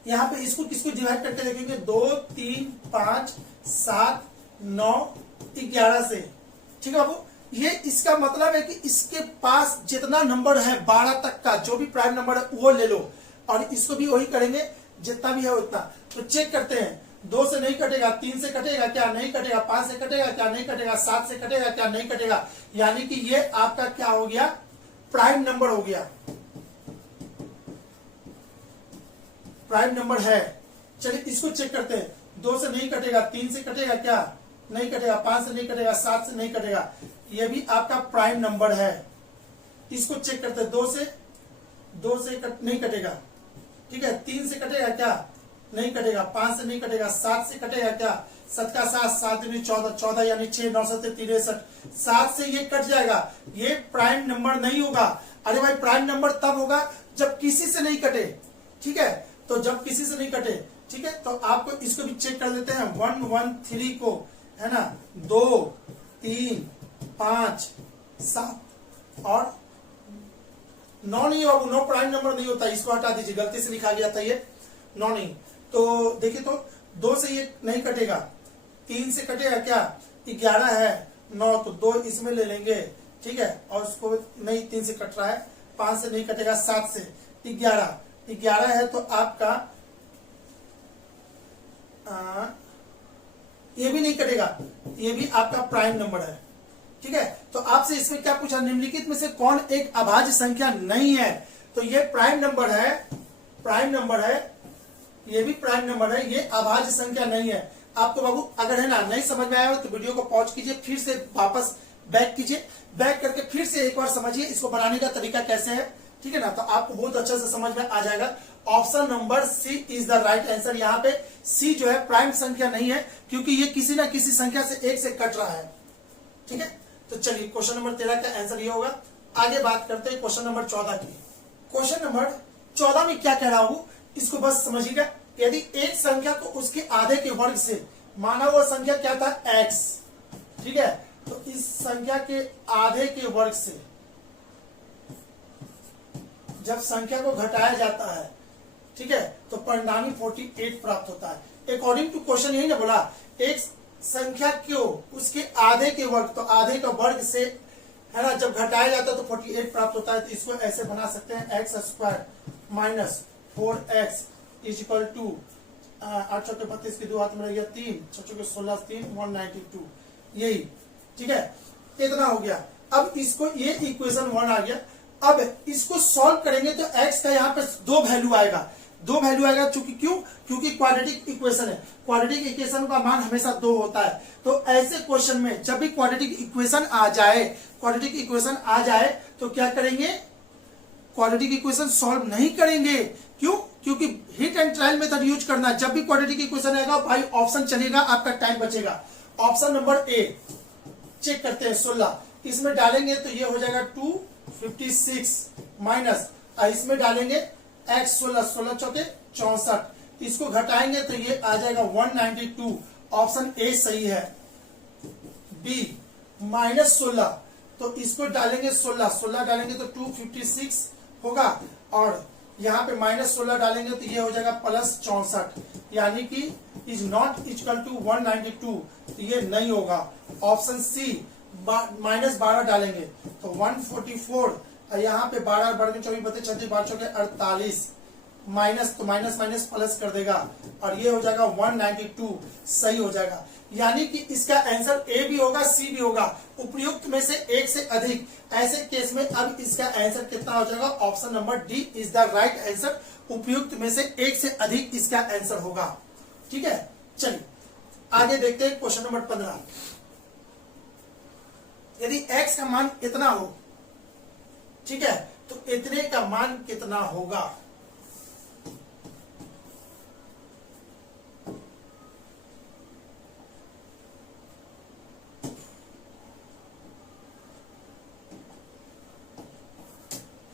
यहां पे इसको किसको डिवाइड करके देखेंगे? 2, 3, 5, 7, 9, 11 से। ठीक है बाबू, ये इसका मतलब है कि इसके पास जितना नंबर है 12 तक का जो भी प्राइम नंबर है वो ले लो, और इसको भी वही करेंगे जितना भी है उतना। तो चेक करते हैं, 2 से नहीं कटेगा, 3 से कटेगा क्या? नहीं कटेगा। 5 से कटेगा क्या? नहीं कटेगा। 7 से कटेगा क्या? नहीं कटेगा। यानी कि ये आपका क्या हो गया? प्राइम नंबर हो गया, प्राइम नंबर है। चलिए इसको चेक करते हैं, 2 से नहीं कटेगा, 3 से कटेगा क्या? नहीं कटेगा। 5 से नहीं कटेगा, 7 से नहीं कटेगा, ये भी आपका प्राइम नंबर है। इसको चेक करते हैं, 2 से नहीं कटेगा। ठीक है, 3 से कटेगा क्या? नहीं कटेगा। 5 से नहीं कटेगा। 7 से कटेगा क्या? 7 का 7, 7 दूनी 14, 14 यानी 6, 9 7 63। 7 से ये कट जाएगा, ये प्राइम नंबर नहीं होगा। अरे भाई, प्राइम नंबर तब होगा जब किसी से नहीं कटे। ठीक है, तो जब किसी से नहीं कटे, ठीक है, तो आपको इसको भी चेक कर लेते हैं। 1, 1, 3 को, है ना, 2, 3, 5, 7 और 9 नहीं है बाबू, 9 प्राइम नंबर नहीं होता। इसको हटा दीजिए, गलती से लिखा गया था ये 9 नहीं। तो देखिए, तो 2 से ये नहीं कटेगा, 3 से कटेगा क्या? 11 है, 9, तो 2 इसमें ले लेंगे। ठीक है, और उसको नहीं, 3 से कट रहा है। 5 से नहीं कटेगा, 7 से 11 है, तो आपका ये भी नहीं कटेगा, ये भी आपका प्राइम नंबर है। ठीक है, तो आपसे इसमें क्या पूछा? निम्नलिखित में से कौन एक अभाज्य संख्या नहीं है? तो ये प्राइम नंबर है, प्राइम नंबर है, ये भी प्राइम नंबर है, ये अभाज्य संख्या नहीं है। आपको बाबू अगर है ना नहीं समझ में आया हो तो वीडियो को पॉज कीजिए, फिर से वापस बैक कीजिए, बैक करके फिर से एक बार समझिए इसको बनाने का तरीका कैसे है। ठीक है ना, तो आपको बहुत अच्छे से समझ में आ जाएगा। Option number C is the right answer. यहाँ पे सी जो है प्राइम संख्या नहीं है, क्योंकि ये किसी ना किसी संख्या से एक से कट रहा है। ठीक है, तो चलिए क्वेश्चन नंबर 13 का आंसर ये होगा। आगे बात करते हैं क्वेश्चन नंबर 14 की। क्वेश्चन नंबर 14 में क्या कह रहा हूं, इसको बस समझिएगा। यदि एक संख्या को उसके आधे के वर्ग से, माना वो संख्या क्या था? x। ठीक है, तो इस संख्या के आधे के वर्ग से जब संख्या को घटाया जाता है, ठीक है, तो परिणामी 48 प्राप्त होता है। अकॉर्डिंग टू क्वेश्चन यही ना बोला, एक संख्या क्यों उसके आधे के वर्ग, तो आधे का वर्ग से, है ना, जब घटाया जाता है तो 48 प्राप्त होता है। तो इसको ऐसे बना सकते हैं, x square minus 4x is equal to 8 चौके 32 के 2 हाथ में रह गया 3, 6 चौके 16, 3 192, यही। ठीक है, इतना हो गया। अब इसको, ये इक्वेशन 1 आ गया। अब इसको सॉल्व करेंगे तो x का यहाँ पे 2 वैल्यू आएगा, 2 वैल्यू आएगा। चूंकि क्यों? क्योंकि क्वाड्रेटिक इक्वेशन है, क्वाड्रेटिक इक्वेशन का मान हमेशा 2 होता है। तो ऐसे क्वेश्चन में जब भी क्वाड्रेटिक इक्वेशन आ जाए, क्वाड्रेटिक इक्वेशन आ जाए तो क्या करेंगे? क्वाड्रेटिक इक्वेशन सॉल्व नहीं करेंगे। क्यों? क्योंकि hit and trial method use करना। जब भी क्वाड्रेटिक इक्वेशन आएगा भाई ऑप्शन चलेगा, आपका टाइम बचेगा। ऑप्शन नंबर ए चेक करते हैं, 16 इसमें डालेंगे तो ये हो जाएगा 256 माइनस, इसमें डालेंगे x 16, 16 चौके 64, इसको घटाएंगे तो ये आ जाएगा 192। ऑप्शन ए सही है। बी माइनस 16, तो इसको डालेंगे 16, 16 डालेंगे तो 256 होगा, और यहाँ पे -16 डालेंगे तो ये हो जाएगा +64, यानी कि इज नॉट इक्वल टू 192, तो ये नहीं होगा। ऑप्शन सी -12 डालेंगे तो 144, और यहाँ पे 12 बढ़ के 24 32 36 12 चौके 48, माइनस तो माइनस माइनस प्लस कर देगा और ये हो जाएगा 192, सही हो जाएगा। यानी कि इसका आंसर ए भी होगा सी भी होगा, उपयुक्त में से एक से अधिक। ऐसे केस में अब इसका आंसर कितना हो जाएगा? Option number D is the right answer, उपयुक्त में से एक से अधिक इसका आंसर होगा। ठीक है, चलिए आगे देखते हैं क्वेश्चन नंबर 15। यदि x का मान इतना हो, ठीक है, तो इतने का मान कितना होगा?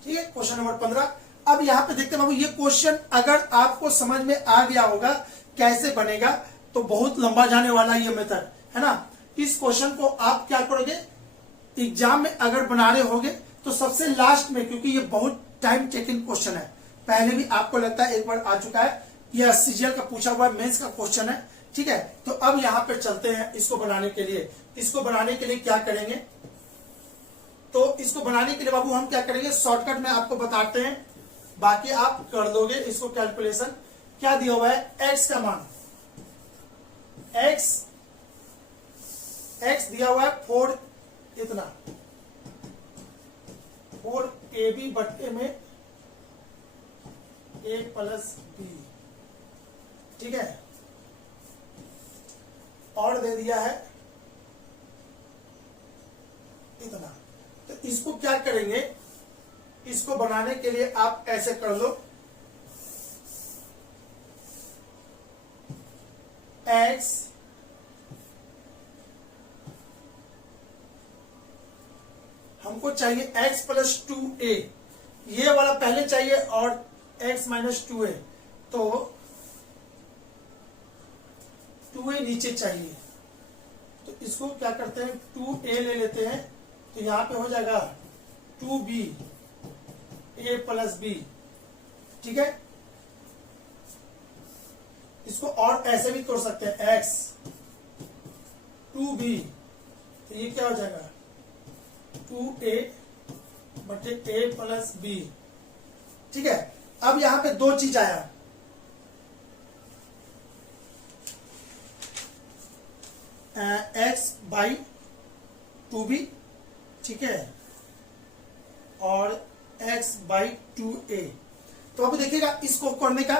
ठीक है, क्वेश्चन नंबर 15। अब यहां पे देखते हैं बाबू, ये क्वेश्चन अगर आपको समझ में आ गया होगा कैसे बनेगा तो बहुत लंबा जाने वाला ये मेथड है ना। इस क्वेश्चन को आप क्या करोगे, एग्जाम में अगर बना रहे होगे तो सबसे लास्ट में, क्योंकि ये बहुत टाइम टेकिंग क्वेश्चन है, पहले भी आपको लगता है एक बार आ चुका है, यह सीजीएल का पूछा हुआ मेंस का क्वेश्चन है। ठीक है, तो अब यहां पे चलते हैं इसको बनाने के लिए। इसको बनाने के लिए क्या करेंगे, तो इसको बनाने के लिए बाबू हम क्या करेंगे, शॉर्टकट में आपको बताते हैं, बाकी आप कर दोगे इसको कैलकुलेशन। क्या दिया हुआ है, x का मान, x दिया हुआ है 4 इतना, 4ab बट्टे में a प्लस b, ठीक है, और दे दिया है इतना। तो इसको क्या करेंगे, इसको बनाने के लिए आप ऐसे कर लो, x हमको चाहिए x प्लस 2a, ये वाला पहले चाहिए, और x माइनस 2a, तो 2a नीचे चाहिए। तो इसको क्या करते हैं, 2a ले लेते हैं, तो यहां पे हो जाएगा 2b a प्लस b। ठीक है, इसको और ऐसे भी तोड़ सकते हैं, x 2b, तो ये क्या हो जाएगा 2a बटे a प्लस b। ठीक है, अब यहां पे दो चीज आया, x बाई 2b, ठीक है, और x बाई 2a। तो अब देखिएगा इसको करने का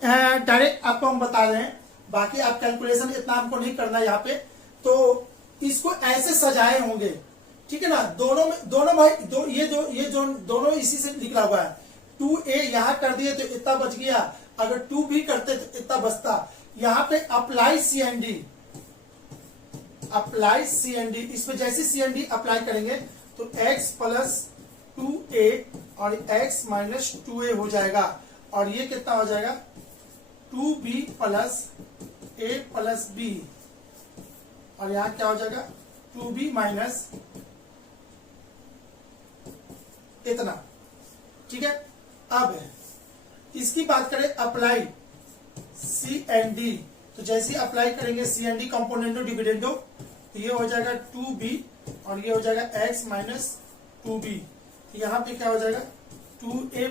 डायरेक्ट आपको हम बता रहे हैं, बाकी आप कैलकुलेशन इतना हमको नहीं करना यहाँ पे। तो इसको ऐसे सजाए होंगे, ठीक है ना, दोनों भाई ये जो दोनों इसी से निकला हुआ है। 2a यहां कर दिए तो इतना बच गया, अगर 2b करते तो इतना बचता। यहाँ पे अप्लाई CND, इसमें जैसे CND अप्लाई करेंगे तो x प्लस 2a और x माइनस 2a हो जाएगा, और ये कितना हो जाएगा 2b plus a plus b, और यहां क्या हो जाएगा 2b माइनस इतना। ठीक है, अब इसकी बात करें अप्लाई CND, तो जैसे ही अप्लाई करेंगे CND कंपोनेंटो डिविडेंडो, तो ये हो जाएगा 2b और ये हो जाएगा x माइनस 2b। यहाँ पे क्या हो जाएगा 2a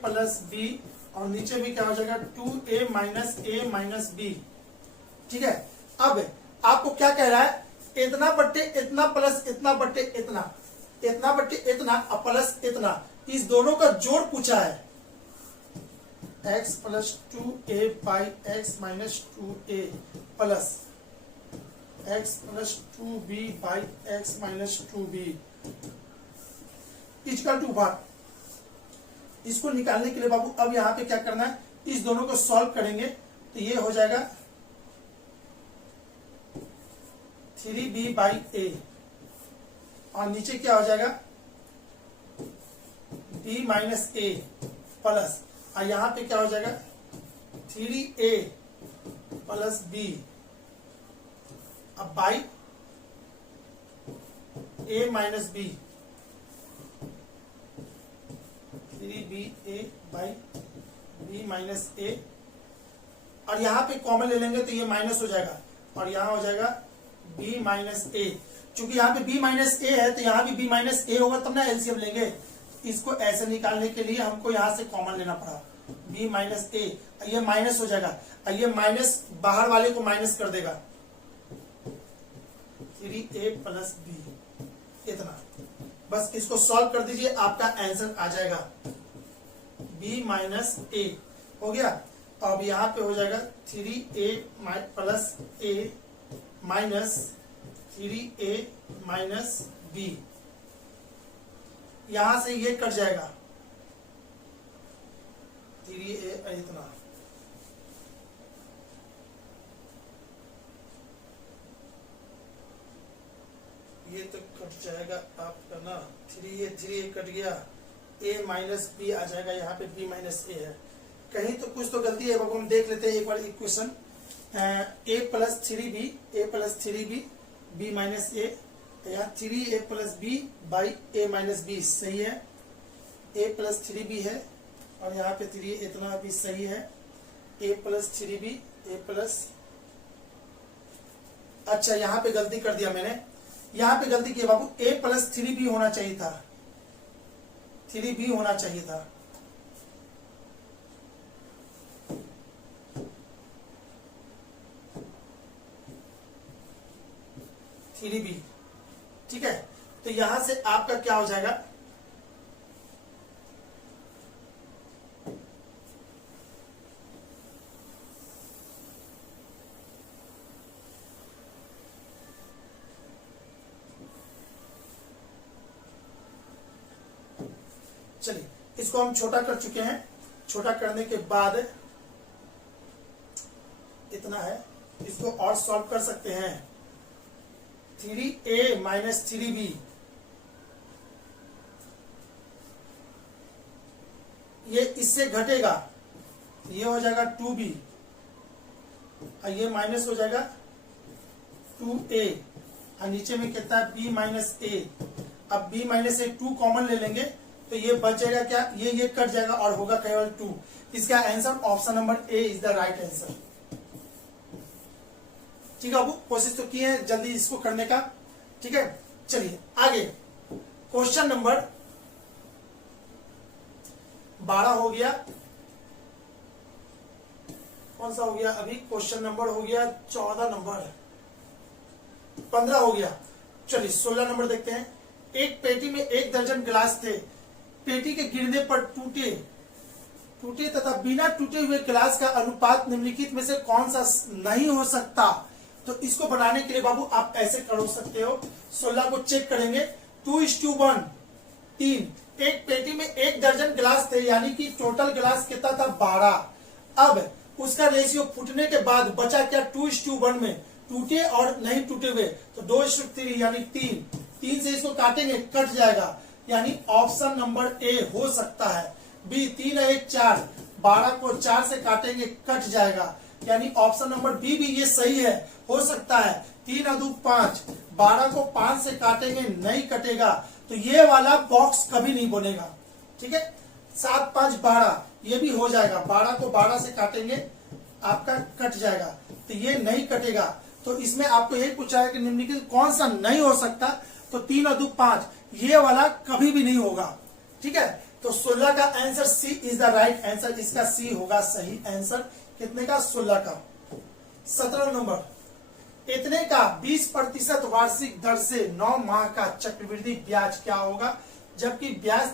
प्लस b, और नीचे भी क्या हो जाएगा 2a माइनस b। ठीक है, अब आपको क्या कह रहा है, इतना बट्टे इतना प्लस इतना बट्टे इतना, इतना बट्टे इतना प्लस इतना, इस दोनों का जोड़ पूछा है। x plus 2a by x minus 2a plus x plus 2b by x minus 2b equal to 1। इसको निकालने के लिए बाबू अब यहाँ पे क्या करना है, इस दोनों को सॉल्व करेंगे तो ये हो जाएगा 3b बाई a, और नीचे क्या हो जाएगा b माइनस a प्लस, और यहाँ पे क्या हो जाएगा 3a प्लस b, अब by a minus b, 3ba/b minus A, और यहाँ पे कॉमन ले लेंगे तो ये माइनस हो जाएगा और यहाँ हो जाएगा b माइनस ए। चूंकि यहाँ पे b माइनस ए है तो यहाँ भी b माइनस ए होगा, तब ना एलसीएम लेंगे। इसको ऐसे निकालने के लिए हमको यहाँ से कॉमन लेना पड़ा, b माइनस ए, ये माइनस हो जाएगा, ये माइनस बाहर वाले को माइनस कर देगा, 3a प्लस b, इतना। बस इसको सॉल्व कर दीजिए, आपका आंसर आ जाएगा b माइनस ए हो गया। अब यहाँ पे हो जाएगा 3a प्लस ए माइनस 3a माइनस b, यहां से ये कट जाएगा 3a, इतना। ये तो कट जाएगा आपका ना, 3a कट गया, a माइनस बी आ जाएगा, यहाँ पे b माइनस ए है। कहीं तो कुछ तो गलती है, हम देख लेते हैं एक बार equation. a plus 3b b minus A, यहाँ 3a plus b by a minus B सही है, a प्लस 3b है और यहाँ पे 3 इतना भी सही है, a plus 3b a plus, अच्छा यहाँ पे गलती कर दिया मैंने, यहाँ पे गलती किया बाबू, a प्लस 3b होना चाहिए था, 3b होना चाहिए था। बी, ठीक है। तो यहां से आपका क्या हो जाएगा, चलिए इसको हम छोटा कर चुके हैं, छोटा करने के बाद इतना है, इसको और सॉल्व कर सकते हैं। 3a माइनस 3b, ये इससे घटेगा, ये हो जाएगा 2b, और ये माइनस हो जाएगा 2a, और नीचे में कितना है b माइनस ए। अब b माइनस ए 2 कॉमन ले लेंगे तो ये बच जाएगा क्या, ये कट जाएगा और होगा केवल 2। इसका answer option number A is the right answer. ठीक है बाबू, कोशिश तो की है जल्दी इसको करने का, ठीक है। चलिए आगे, क्वेश्चन नंबर 12 हो गया, कौन सा हो गया अभी, क्वेश्चन नंबर हो गया 14 नंबर, 15 हो गया। चलिए 16 नंबर देखते हैं। एक पेटी में 1 दर्जन गिलास थे, पेटी के गिरने पर टूटे तथा बिना टूटे हुए गिलास का अनुपात निम्नलिखित में से कौन सा नहीं हो सकता। तो इसको बनाने के लिए बाबू आप ऐसे कर सकते हो, 16 को चेक करेंगे, 2:1, 3। एक पेटी में 1 दर्जन गिलास थे, यानी कि टोटल गिलास कितना था 12। अब उसका रेशियो फूटने के बाद बचा क्या, 2:1 में, टूटे और नहीं टूटे हुए तो 2:3 यानी 3 से इसको काटेंगे कट जाएगा, यानी ऑप्शन नंबर ए हो सकता है। बी 3 है 1 4, 12 को 4 से काटेंगे कट जाएगा, यानी ऑप्शन नंबर बी भी ये सही है, हो सकता है। 3 और 2 5, 12 को 5 से काटेंगे नहीं कटेगा, तो ये वाला बॉक्स कभी नहीं बनेगा, ठीक है। 7 5 12 ये भी हो जाएगा, 12 को 12 से काटेंगे आपका कट जाएगा, तो ये नहीं कटेगा। तो इसमें आपको यही पूछा है कि निम्नलिखित कौन सा नहीं हो सकता, तो 3 और 2 5 ये वाला कभी भी नहीं होगा, ठीक है। तो 16 का answer C is the right answer, इसका सी होगा सही आंसर। कितने का, 16 का। 17 नंबर, इतने का 20% वार्षिक दर से 9 माह का चक्रवृद्धि ब्याज क्या होगा, जबकि ब्याज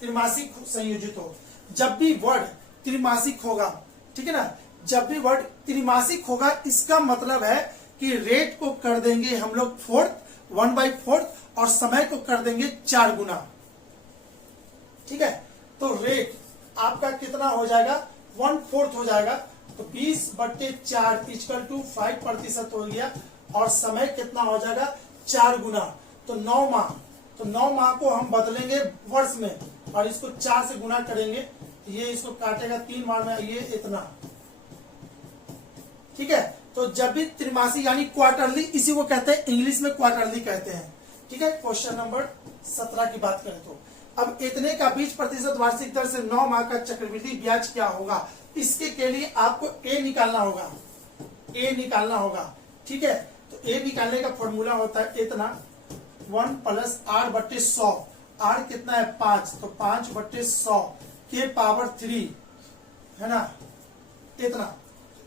त्रैमासिक संयोजित हो। जब भी वर्ड त्रैमासिक होगा, ठीक है ना, जब भी वर्ड त्रैमासिक होगा इसका मतलब है कि रेट को कर देंगे हम लोग 1/4 और समय को कर देंगे 4 गुना, ठीक है। तो रेट आपका कितना हो जाएगा, 1/4 हो जाएगा, तो 20/4 = 5% हो गया, और समय कितना हो जाएगा 4 गुना, तो 9 माह। तो 9 माह को हम बदलेंगे वर्ष में और इसको 4 से गुना करेंगे, ये इसको काटेगा 3 माह में, ये इतना, ठीक है। तो जब भी त्रैमासिक यानी क्वार्टरली, इसी को कहते हैं इंग्लिश में क्वार्टरली कहते हैं, ठीक है। क्वेश्चन नंबर 17 की बात करें तो अब इतने का 20% वार्षिक दर से 9 माह का चक्रवृद्धि ब्याज क्या होगा, इसके के लिए आपको ए निकालना होगा, ए निकालना होगा। ठीक है, तो ए निकालने का फॉर्मूला होता है इतना 1 + r/100, r कितना है 5, तो 5/100 के पावर 3 है ना, इतना।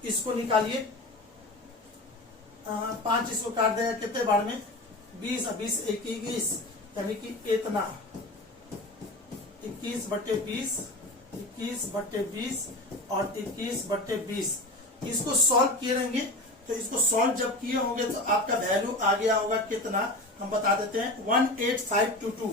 इसको निकालिए, 5 इसको काट देगा कितने बार में 20, 20 21, यानी कि इतना 21/20, 21/20 और 21/20। इसको सॉल्व किए रहेंगे, तो इसको सॉल्व जब किए होंगे तो आपका वैल्यू आ गया होगा कितना, हम बता देते हैं 18522,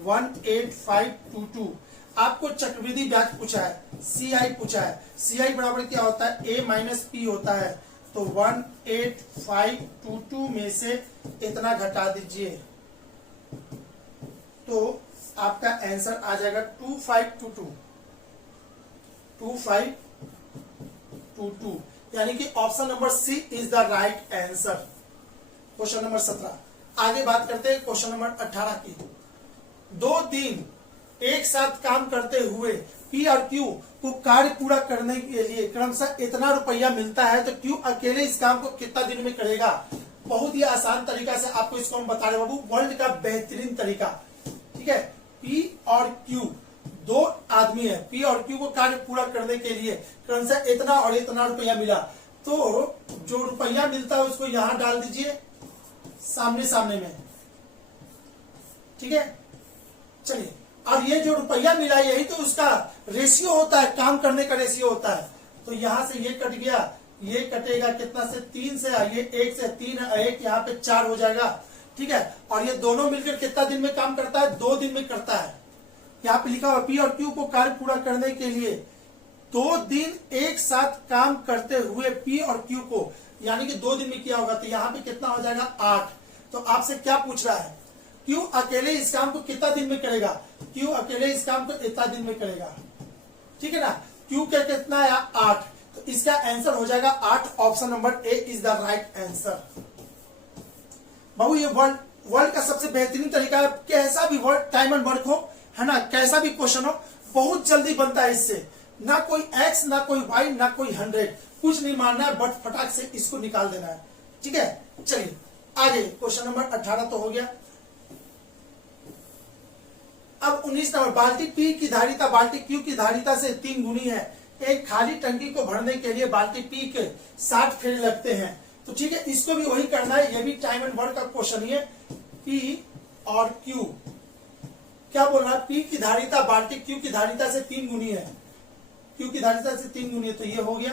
18522। आपको चक्रवृद्धि ब्याज पूछा है, CI पूछा है, CI बराबर क्या होता है, A - P होता है। तो 18522 में से इतना घटा दीजिए, तो आपका आंसर आ जाएगा 2522, 2522, यानी कि option number C is the right answer. Question number 17। आगे बात करते हैं क्वेश्चन नंबर 18 की। 2 दिन एक साथ काम करते हुए पी और क्यू को कार्य पूरा करने के लिए क्रमशः इतना रुपया मिलता है, तो क्यू अकेले इस काम को कितना दिन में करेगा। बहुत ही आसान तरीका से आपको इसको हम बता रहे बाबू, वर्ल्ड का बेहतरीन तरीका। ठीक है, पी और क्यू 2 आदमी है, पी और क्यू को कार्य पूरा करने के लिए क्रमशः इतना और इतना रुपया मिला, तो जो रुपया मिलता है उसको यहां डाल दीजिए सामने सामने में। ठीक है, चलिए, और ये जो रुपया मिला यही तो उसका रेशियो होता है, काम करने का रेशियो होता है। तो यहां से ये कट गया, ये कटेगा कितना से 3 से, ये 1 से 3 है, 1 यहाँ पे 4 हो जाएगा। ठीक है, और ये दोनों मिलकर कितना दिन में काम करता है, 2 दिन में करता है। यहाँ पे लिखा हुआ पी और क्यू को कार्य पूरा करने के लिए 2 दिन एक साथ काम करते हुए पी और क्यू को, यानी कि 2 दिन में किया होगा, तो यहाँ पे कितना हो जाएगा 8। तो आपसे क्या पूछ रहा है, क्यू अकेले इस काम को कितना दिन में करेगा, क्यू अकेले इस काम को इतना दिन में करेगा। ठीक है ना, क्यू का कितना है 8, तो इसका आंसर हो जाएगा 8। Option number A is the right answer. बाबू ये वर्ल्ड का सबसे बेहतरीन तरीका है, कैसा भी वर्ड टाइम एंड वर्क हो, है ना, कैसा भी क्वेश्चन हो, बहुत जल्दी बनता है इससे। ना कोई एक्स, ना कोई वाई, ना कोई 100, कुछ नहीं मानना है, बट फटाक से इसको निकाल देना है। ठीक है, चलिए आगे। क्वेश्चन नंबर 18 तो हो गया। अब 19 नंबर, बाल्टी पी की धारिता बाल्टी क्यू की धारिता से 3 गुनी है। एक खाली टंकी को भरने के लिए बाल्टी पी के 60 फेरे लगते हैं। तो ठीक है, इसको भी वही करना है, ये भी टाइम एंड वर्क का क्वेश्चन ही है। पी और क्यू क्या बोल रहा है, पी की धारिता बाल्टी क्यू की धारिता से 3 गुनी है, क्यू की धारिता से 3 गुनी है, तो ये हो गया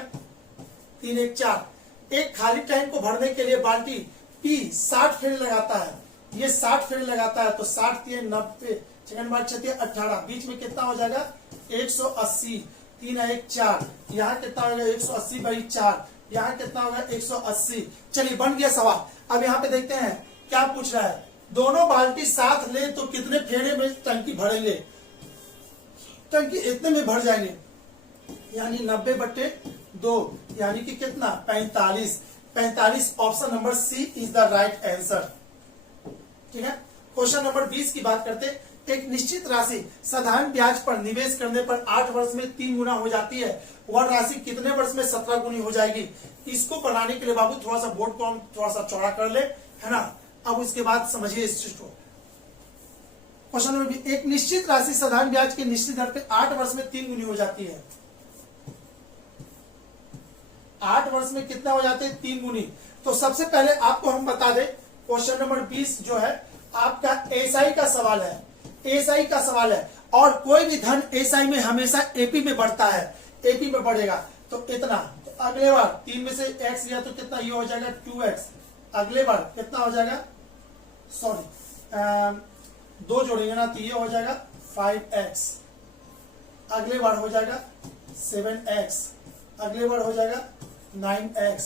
3 1 4। एक खाली टैंक को भरने के लिए बाल्टी पी 60 फेरे लगाता है, ये 60 फेरे लगाता है, तो 60 3 90, सेकंड बार 6 18, बीच में कितना हो जाएगा 180, 3 1 4, यहाँ कितना होगा 180/4, यहाँ कितना होगा 180। चलिए बन गया सवाल। अब यहाँ पे देखते हैं क्या पूछ रहा है, दोनों बाल्टी साथ ले तो कितने फेरे में टंकी भरेंगे। टंकी इतने में भर जाएंगे, यानी 90/2, यानी कि कितना 45। 45 option number C is the right answer. ठीक है, क्वेश्चन नंबर 20 की बात करते हैं। एक निश्चित राशि साधारण ब्याज पर निवेश करने पर 8 वर्ष में 3 गुना हो जाती है, वह राशि कितने वर्ष में 17 गुनी हो जाएगी। इसको बनाने के लिए बाबू थोड़ा सा बोर्ड को हम थोड़ा सा चौड़ा कर ले, है ना। अब उसके बाद समझिए इस चीज को। क्वेश्चन नंबर 20, एक निश्चित राशि साधारण ब्याज के निश्चित दर पे 8 वर्ष में 3 गुनी हो जाती है। 8 वर्ष में कितना हो जाते हैं 3 गुनी। तो सबसे पहले आपको हम बता दें, क्वेश्चन नंबर 20 जो है आपका एसआई का सवाल है, एसआई का सवाल है, और कोई भी धन एसआई में हमेशा एपी में बढ़ता है, एपी में बढ़ेगा। तो इतना, तो अगले बार 3 में से एक्स लिया तो कितना ये हो जाएगा 2x, अगले बार कितना हो जाएगा, सॉरी 2 जोड़ेंगे ना, तो ये हो जाएगा 5x, अगले बार हो जाएगा 7x, अगले बार हो जाएगा 9x,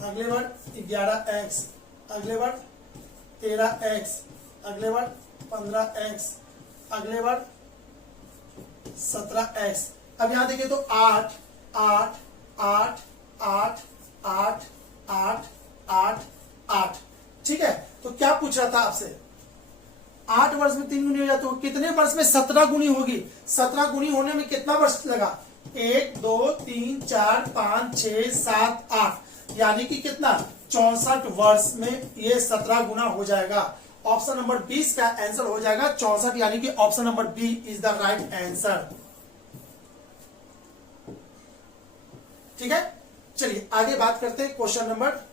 अगले बार 11x, अगले बार 13x, अगले बार 15x, अगले बार 17x। अब यहां देखिए तो 8 8 8 8 8 8 8 8। ठीक है, तो क्या पूछ रहा था आपसे, 8 वर्ष में 3 गुनी हो जाए तो कितने वर्ष में 17 गुनी होगी? 17 गुनी होने में कितना वर्ष लगा? 1 2 3 4 5 6 7 8, यानी कि कितना? 64 वर्ष में ये 17 गुना हो जाएगा। ऑप्शन नंबर 20 का आंसर हो जाएगा 64, यानी कि option number B is the right answer. ठीक है, चलिए आगे बात करते हैं क्वेश्चन नंबर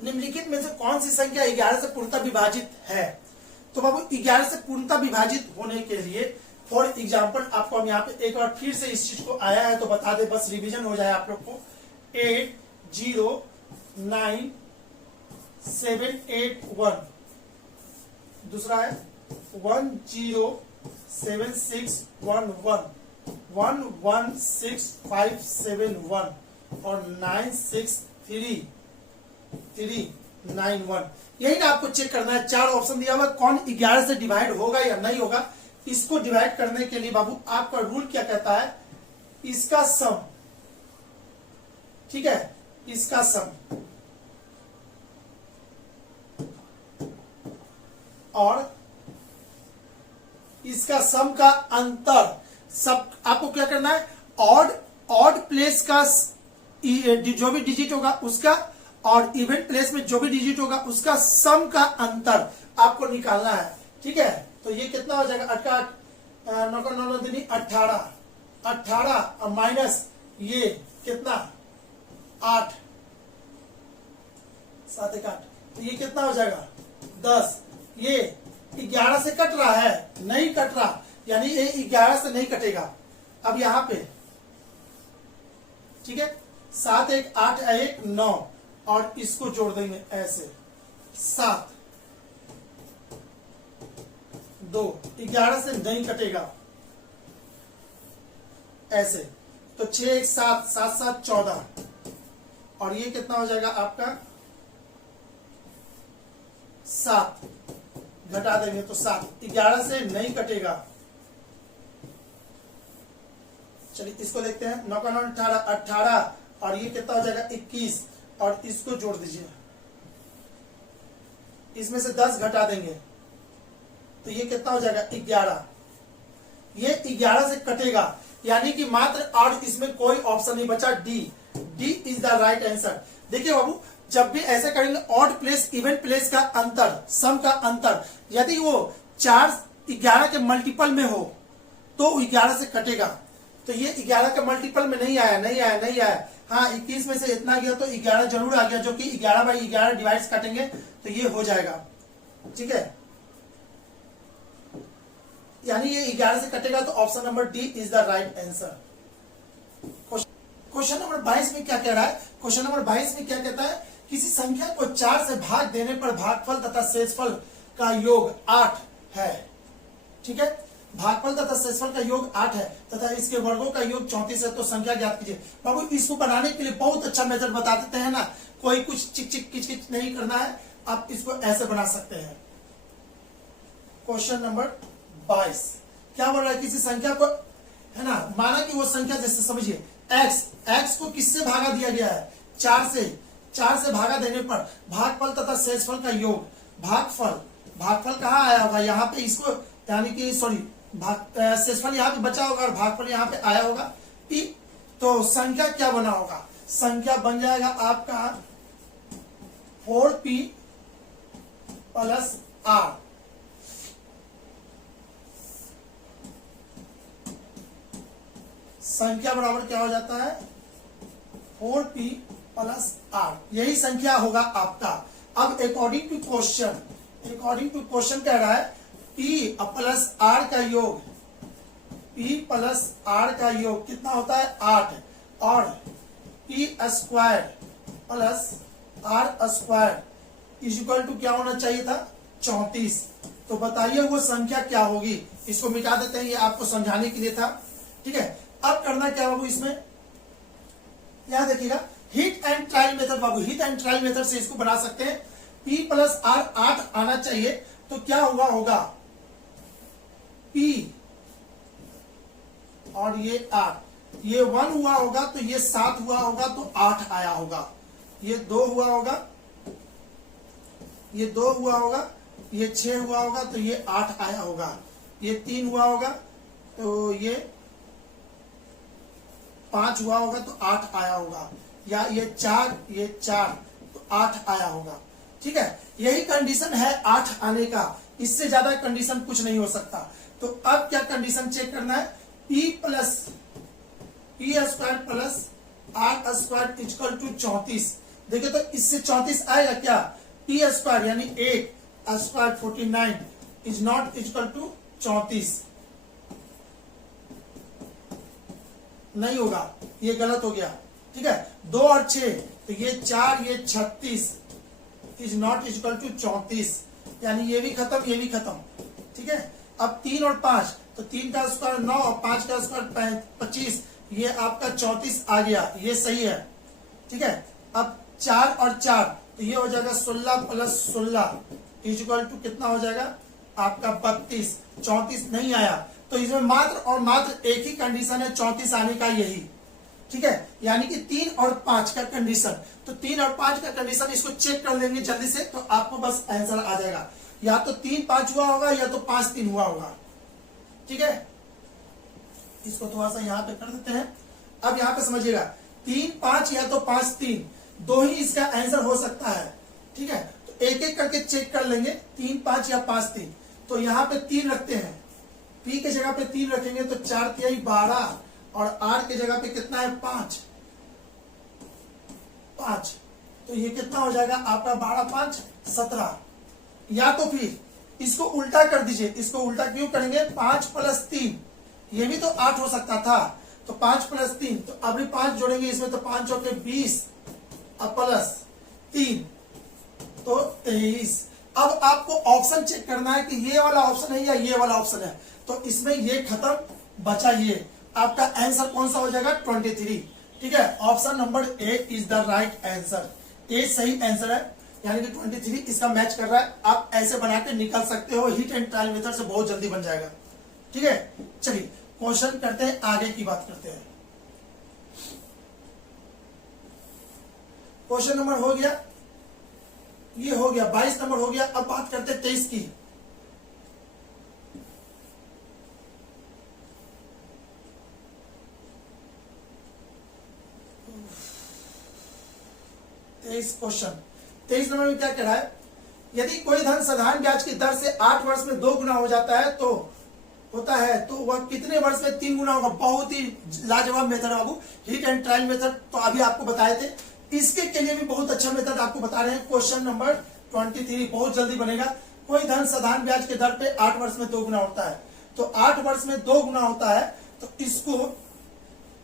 निम्नलिखित में से कौन सी संख्या 11 से पूर्णतः विभाजित है? तो बाबू 11 से पूर्णतः विभाजित होने के लिए फॉर एग्जाम्पल आपको हम यहाँ पे एक बार फिर से इस चीज को आया है तो बता दे, बस रिवीजन हो जाए आप लोग को। 8 0 9 7 8 1, दूसरा है 1 0 7 6 1 1 1 1 6 5 7 1 और 9 6 3 3 9 1। यही ना आपको चेक करना है, 4 ऑप्शन दिया हुआ, कौन 11 से डिवाइड होगा या नहीं होगा। इसको डिवाइड करने के लिए बाबू आपका रूल क्या कहता है? इसका सम, ठीक है, इसका सम और इसका सम का अंतर, सब आपको क्या करना है? ऑड प्लेस का जो भी डिजिट होगा उसका और इवेंट प्लेस में जो भी डिजिट होगा उसका सम का अंतर आपको निकालना है। ठीक है, तो ये कितना हो जाएगा? 18 माइनस ये कितना? 8 7 1 8, तो ये कितना हो जाएगा? 10। ये 11 से कट रहा है? नहीं कट रहा, यानी ये 11 से नहीं कटेगा। अब यहां पे ठीक है, 7 1 8 1 9 और इसको जोड़ देंगे ऐसे 7 2, 11 से नहीं कटेगा ऐसे, तो 6 1 7 7 7 14 और ये कितना हो जाएगा आपका? 7 घटा देंगे तो 7, 11 से नहीं कटेगा। चलिए इसको देखते हैं, 9 का 9 18 और ये कितना हो जाएगा? 21 और इसको जोड़ दीजिए, इसमें से 10 घटा देंगे तो ये कितना हो जाएगा? 11। ये 11 से कटेगा, यानी कि मात्र और इसमें कोई ऑप्शन नहीं बचा, D is the right answer. देखिए बाबू, जब भी ऐसा करेंगे ऑड प्लेस इवेंट प्लेस का अंतर, सम का अंतर, यदि वो 4 11 के मल्टीपल में हो तो 11 से कटेगा। तो ये 11 के मल्टीपल में नहीं आया। हाँ, 21 में से इतना गया तो 11 जरूर आ गया, जो कि 11/11 डिवाइड काटेंगे तो ये हो जाएगा। ठीक है, यानी ये 11 से कटेगा, तो option number D is the right answer. Question number 22 में क्या कह रहा है? क्वेश्चन नंबर 22 में क्या कहता है? किसी संख्या को 4 से भाग देने पर भागफल तथा शेषफल का योग 8 है। ठीक है, भागफल तथा शेषफल का योग 8 है तथा इसके वर्गों का योग 34 है, तो संख्या ज्ञात कीजिए। बाबू, इसको बनाने के लिए बहुत अच्छा मेथड बता देते हैं ना, कोई कुछ चिक चिक किच किच नहीं करना है, आप इसको ऐसे बना सकते हैं। क्वेश्चन नंबर 22 क्या बोल रहा है? किसी संख्या को, है ना, माना कि वो संख्या, जैसे समझिए x को किससे भागा दिया गया है? 4 से भागा देने पर भागफल तथा शेषफल का योग, भागफल कहाँ आया होगा? यहाँ पे इसको, यानी कि सॉरी, शेषफल यहाँ पे बचा होगा और भागफल यहाँ पे आया होगा p, तो संख्या क्या बना होगा? संख्या बन जाएगा आपका 4p प्लस r। संख्या बराबर क्या हो जाता है? 4p प्लस r, यही संख्या होगा आपका। अब अकॉर्डिंग टू क्वेश्चन कह रहा है p प्लस r का योग, p प्लस r का योग कितना होता है? 8, और p square plus r square equal to क्या होना चाहिए था? 34। तो बताइए वो संख्या क्या होगी? इसको मिटा देते हैं, ये आपको समझाने के लिए था। ठीक है, अब करना क्या बाबू? इसमें यहां देखिएगा, hit and trial method. Babu, hit and trial method से इसको बना सकते हैं। p प्लस r 8 आना चाहिए, तो क्या होगा? p और ये 8, ये 1 हुआ होगा तो ये 7 हुआ होगा तो 8 आया होगा। ये 2 हुआ होगा, ये 2 हुआ होगा, ये 6 हुआ होगा तो ये 8 आया होगा, ये 3 हुआ होगा तो ये 5 हुआ होगा तो 8 आया होगा, या ये 4 तो 8 आया होगा। ठीक है, यही कंडीशन है 8 आने का, इससे ज्यादा कंडीशन कुछ नहीं हो सकता। तो अब क्या कंडीशन चेक करना है, p square plus r square equal to 34। देखिए तो इससे 34 आएगा क्या, p स्क्वायर यानी 8 square 49 is not equal to 34, नहीं होगा, ये गलत हो गया। ठीक है, 2 और 6 तो ये 4, ये 36 इज नॉट इक्वल टू 34, यानी ये भी खत्म, ये भी खत्म। ठीक है, अब 3 और 5 तो 3 का स्क्वायर 9 और 5 का स्क्वायर 25, ये आपका 34 आ गया, ये सही है। ठीक है, अब 4 और 4 तो ये हो जाएगा 16 प्लस 16 इक्वल टू कितना हो जाएगा आपका 32, 34 नहीं आया। तो इसमें मात्र और मात्र एक ही कंडीशन है 34 आने का, यही। ठीक है, यानी कि 3 और 5 का कंडीशन, तो 3 और 5 का कंडीशन इसको चेक कर लेंगे जल्दी से, तो आपको बस आंसर आ जाएगा। या तो 3 5 हुआ होगा या तो 5 3 हुआ होगा। ठीक है, इसको थोड़ा सा यहाँ पे कर देते हैं। अब यहाँ पे समझिएगा 3 5 या तो 5 3, दो ही इसका आंसर हो सकता है। ठीक है, तो एक एक करके चेक कर लेंगे, 3 5 या 5 3। तो यहाँ पे 3 रखते हैं, p के जगह पे 3 रखेंगे तो 4 3 12, और r के जगह पे कितना है 5, तो ये कितना हो जाएगा आपका 12 5 17। या तो फिर इसको उल्टा कर दीजिए, इसको उल्टा क्यों करेंगे, 5 प्लस 3, ये भी तो 8 हो सकता था, तो 5 प्लस 3 तो अभी 5 जोड़ेंगे इसमें तो 5 चौके 20 अब प्लस 3 तो 23। अब आपको ऑप्शन चेक करना है कि ये वाला ऑप्शन है या ये वाला ऑप्शन है, तो इसमें ये खत्म, बचा ये, आपका आंसर कौन सा हो जाएगा 23। ठीक है, option number A is the right answer, A सही आंसर है, यानी कि 23 इसका मैच कर रहा है। आप ऐसे बना के निकल सकते हो, हिट एंड ट्रायल मेथड से बहुत जल्दी बन जाएगा। ठीक है, चलिए क्वेश्चन करते हैं, आगे की बात करते हैं। क्वेश्चन नंबर हो गया, ये हो गया 22 नंबर हो गया। अब बात करते हैं 23 की। क्वेश्चन 23 नंबर में क्या कह रहा है, यदि कोई धन साधारण ब्याज की दर से 8 वर्ष में 2 गुना हो जाता है तो होता है तो वह कितने वर्ष में 3 गुना होगा। बहुत ही लाजवाब मेथड है बाबू, हिट एंड ट्रायल मेथड तो अभी आपको बताए थे, इसके के लिए भी बहुत अच्छा मेथड आपको बता रहे हैं। क्वेश्चन नंबर 23 बहुत जल्दी बनेगा। कोई धन साधारण ब्याज के दर पे 8 वर्ष में 2 गुना होता है, तो 8 वर्ष में 2 गुना होता है, तो इसको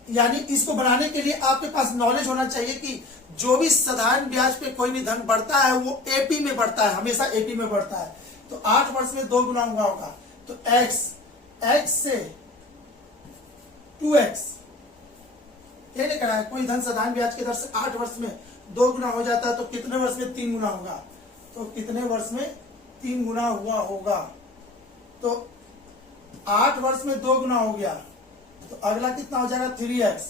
यानी इसको बनाने के लिए आपके पास नॉलेज होना चाहिए कि जो भी साधारण ब्याज पे कोई भी धन बढ़ता है वो एपी में बढ़ता है, हमेशा एपी में बढ़ता है। तो 8 वर्ष में 2 गुना हुआ होगा, तो x से 2x ये नहीं करा है। कोई धन साधारण ब्याज के दर से 8 वर्ष में 2 गुना हो जाता है, तो कितने वर्ष में 3 गुना होगा, तो कितने वर्ष में 3 गुना हुआ होगा। तो 8 वर्ष में 2 गुना हो गया, तो अगला कितना हो जाएगा 3x।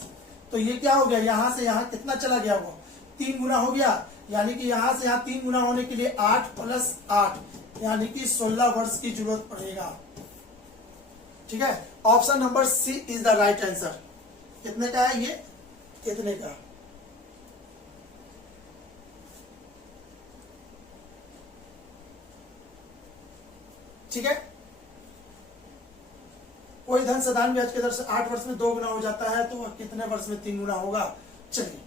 तो ये क्या हो गया, यहां से यहां कितना चला गया, वो 3 गुना हो गया, यानी कि यहां से यहां 3 गुना होने के लिए 8 प्लस 8 यानी कि 16 वर्ष की जरूरत पड़ेगा। ठीक है, option number C is the right answer. कितने का है ये, कितने का, ठीक है। कोई धन साधारण ब्याज के दर से 8 वर्ष में 2 गुना हो जाता है, तो वह कितने वर्ष में 3 गुना होगा। चलिए,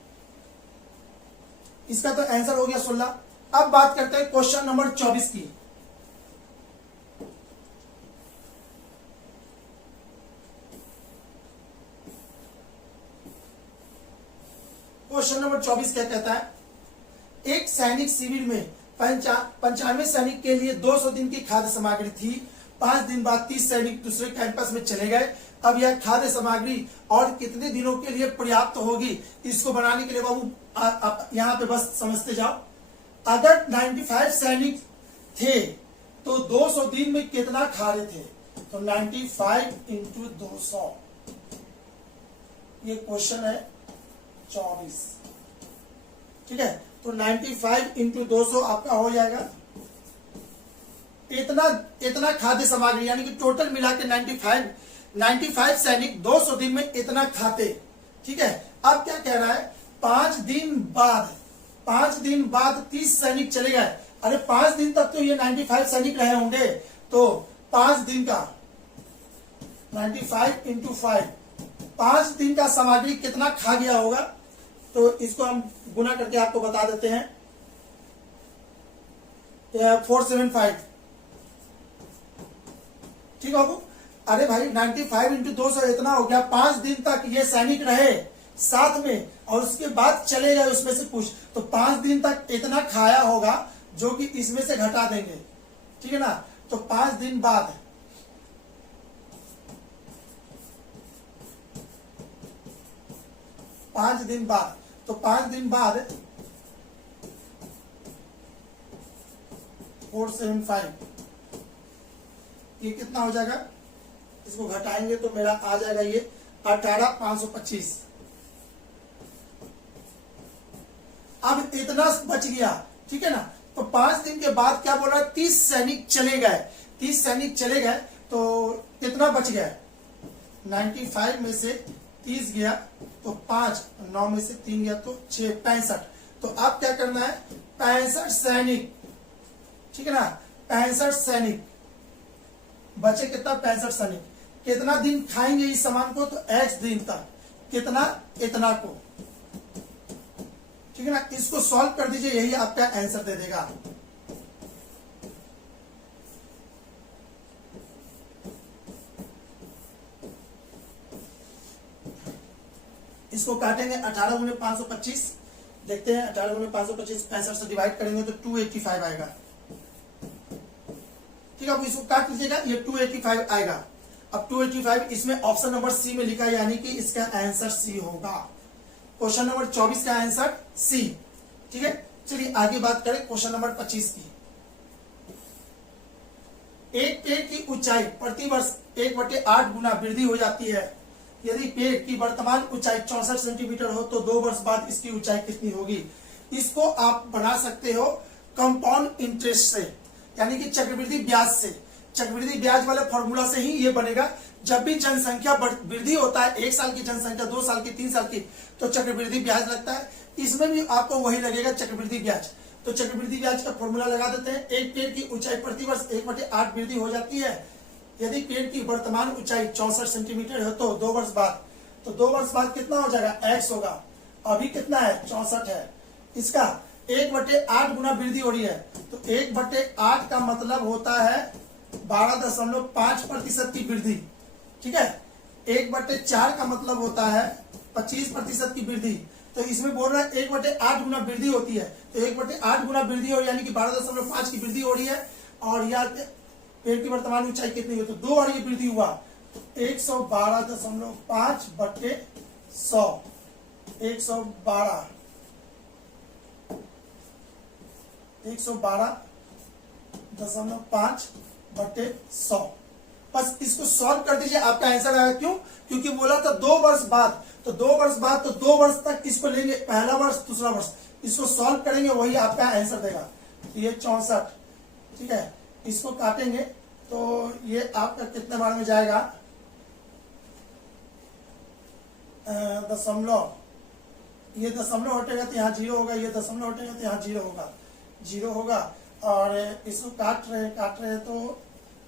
इसका तो आंसर हो गया 16। अब बात करते हैं क्वेश्चन नंबर 24 की। क्वेश्चन नंबर 24 क्या कहता है, एक सैनिक शिविर में 95 सैनिक के लिए 200 दिन की खाद्य सामग्री थी। 5 दिन बाद 30 सैनिक दूसरे कैंपस में चले गए। अब यह खाद्य सामग्री और कितने दिनों के लिए पर्याप्त होगी। इसको बनाने के लिए बाबू यहाँ पे बस समझते जाओ। अगर 95 सैनिक थे तो 200 दिन में कितना खा रहे थे, तो 95 इंटू 200, ये क्वेश्चन है 24। ठीक है, तो 95 इंटू 200 आपका हो जाएगा इतना इतना खाद्य सामग्री, यानी कि टोटल मिला के 95 सैनिक 200 दिन में इतना खाते। ठीक है, अब क्या कह रहा है, 5 दिन बाद 30 सैनिक चले गए। अरे 5 दिन तक तो ये 95 सैनिक रहे होंगे, तो 5 दिन का 95 इंटू 5 दिन का सामग्री कितना खा गया होगा, तो इसको हम गुना करके आपको बता देते हैं। 475। ठीक है बाबू, अरे भाई 95 इंटू 200 इतना हो गया। 5 दिन तक ये सैनिक रहे साथ में और उसके बाद चले गए उसमें से कुछ, तो 5 दिन तक इतना खाया होगा जो कि इसमें से घटा देंगे। ठीक है ना, तो 5 दिन बाद 5 दिन बाद, तो 5 दिन बाद 475 ये कितना हो जाएगा, इसको घटाएंगे तो मेरा आ जाएगा ये 18,525। अब इतना बच गया। ठीक है ना, तो 5 दिन के बाद क्या बोल रहा है, 30 सैनिक चले गए। 30 सैनिक चले गए तो कितना बच गया, 95 में से 30 गया तो 5, 9 में से 3 गया तो 6, 65। तो अब क्या करना है, 65 सैनिक। ठीक है ना, 65 सैनिक बचे, कितना 65 सैनिक कितना दिन खाएंगे इस सामान को, तो x दिन तक कितना, इतना को। ठीक है ना, इसको सॉल्व कर दीजिए, यही आपका आंसर दे देगा। इसको काटेंगे 18 गुने 525, देखते हैं 18 गुने 525 65 से डिवाइड करेंगे तो 285 आएगा। ठीक है, अब इसको काट लीजिएगा, ये 285 आएगा। अब 285 इसमें ऑप्शन नंबर सी में लिखा है, यानी कि इसका आंसर सी होगा। क्वेश्चन नंबर 24 का आंसर सी। ठीक है, चलिए आगे बात करें क्वेश्चन नंबर 25 की। एक पेड़ की ऊंचाई प्रतिवर्ष 1/8 गुना वृद्धि हो जाती है। यदि पेड़ की वर्तमान ऊंचाई 64 सेंटीमीटर हो तो 2 वर्ष बाद इसकी ऊंचाई कितनी होगी। इसको आप बना सकते हो कंपाउंड इंटरेस्ट से, यानी कि चक्रवृद्धि ब्याज से। चक्रवृद्धि ब्याज वाले फॉर्मूला से ही ये बनेगा। जब भी जनसंख्या वृद्धि होता है, 1 साल की जनसंख्या, 2 साल की, 3 साल की, तो चक्रवृद्धि ब्याज लगता है। इसमें भी आपको वही लगेगा, चक्रवृद्धि ब्याज। तो चक्रवृद्धि ब्याज का फॉर्मूला लगा देते हैं। एक पेड़ की ऊंचाई प्रतिवर्ष 1/8 वृद्धि हो जाती है। यदि पेड़ की वर्तमान ऊंचाई 64 सेंटीमीटर है तो 2 वर्ष बाद, तो 2 वर्ष बाद कितना हो जाएगा, x होगा। अभी कितना है, 64 है। इसका 1/8 गुना वृद्धि हो रही है, तो 1/8 का मतलब होता है 12.5% की वृद्धि। ठीक है, 1/4 का मतलब होता है 25% की वृद्धि। तो इसमें बोल रहा है 1/8 गुना वृद्धि होती है, तो 1/8 गुना वृद्धि हो, यानी कि 12.5 की वृद्धि हो रही है। और यहाँ पेड़ की वर्तमान ऊंचाई कितनी है, तो 2 और ये वृद्धि हुआ, तो 112.5/100, 112.5/100। बस इसको सॉल्व कर दीजिए, आपका आंसर आएगा। क्यों, क्योंकि बोला था 2 वर्ष बाद, तो 2 वर्ष बाद, तो 2 वर्ष तक इसको लेंगे, पहला वर्ष, दूसरा वर्ष, इसको सॉल्व करेंगे, वही आपका आंसर देगा। तो ये 64। ठीक है, इसको काटेंगे तो ये आपका कितने बार में जाएगा, दशमलव। ये दशमलव हटेगा तो यहाँ 0 होगा, ये दशमलव हटेगा तो यहाँ 0 होगा। और इसको काट रहे तो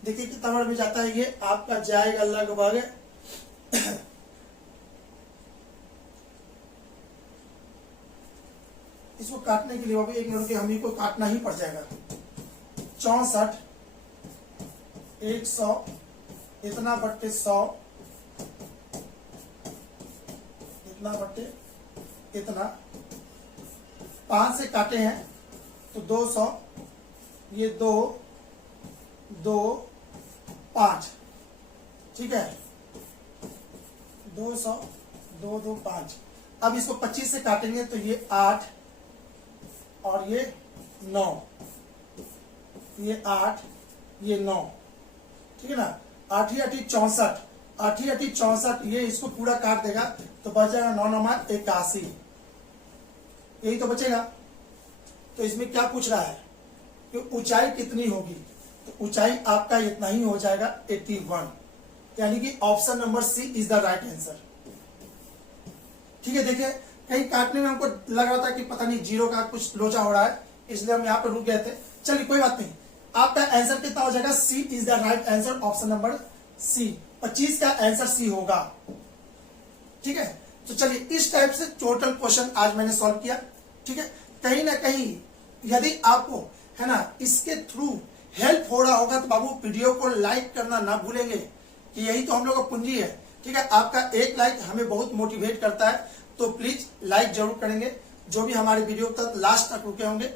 देखिए कितना बार में जाता है। ये आपका जाएगा लगभग इसको काटने के लिए वो भी 1 मिनट के हम ही को काटना ही पड़ जाएगा। 64 100 इतना बट्टे 100 इतना बट्टे इतना, 5 से काटे हैं तो 200, ये 2 2 5। ठीक है, 200 2 2 5। अब इसको 25 से काटेंगे तो ये 8 और ये 9, ये 8 ये 9। ठीक है ना, 8 8 64, 8 8 64, ये इसको पूरा काट देगा तो बच जाएगा 9 9 81, यही तो बचेगा। तो इसमें क्या पूछ रहा है कि ऊंचाई कितनी होगी, तो ऊंचाई आपका इतना ही हो जाएगा 81, यानी कि option number C is the right answer. ठीक है, देखिए कहीं काटने में हमको लग रहा था कि पता नहीं जीरो का कुछ लोचा हो रहा है, इसलिए हम यहाँ पर रुक गए थे। चलिए कोई बात नहीं, आपका आंसर कितना हो जाएगा, C is the right answer, option number C, 25 का आंसर सी होगा। ठीक है, तो चलिए इस टाइप से टोटल क्वेश्चन आज मैंने सॉल्व किया। ठीक है, कहीं ना कहीं यदि आपको है ना इसके थ्रू हेल्प हो रहा होगा तो बाबू वीडियो को लाइक करना ना भूलेंगे, कि यही तो हम लोग का पूंजी है। ठीक है, आपका एक लाइक हमें बहुत मोटिवेट करता है, तो प्लीज लाइक जरूर करेंगे जो भी हमारे वीडियो तक लास्ट तक रुके होंगे।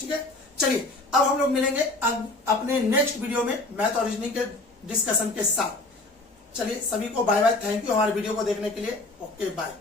ठीक है, चलिए अब हम लोग मिलेंगे अपने नेक्स्ट वीडियो में मैथ और रीजनिंग के डिस्कशन के साथ। चलिए सभी को बाय बाय, थैंक यू हमारे वीडियो को देखने के लिए। Okay bye.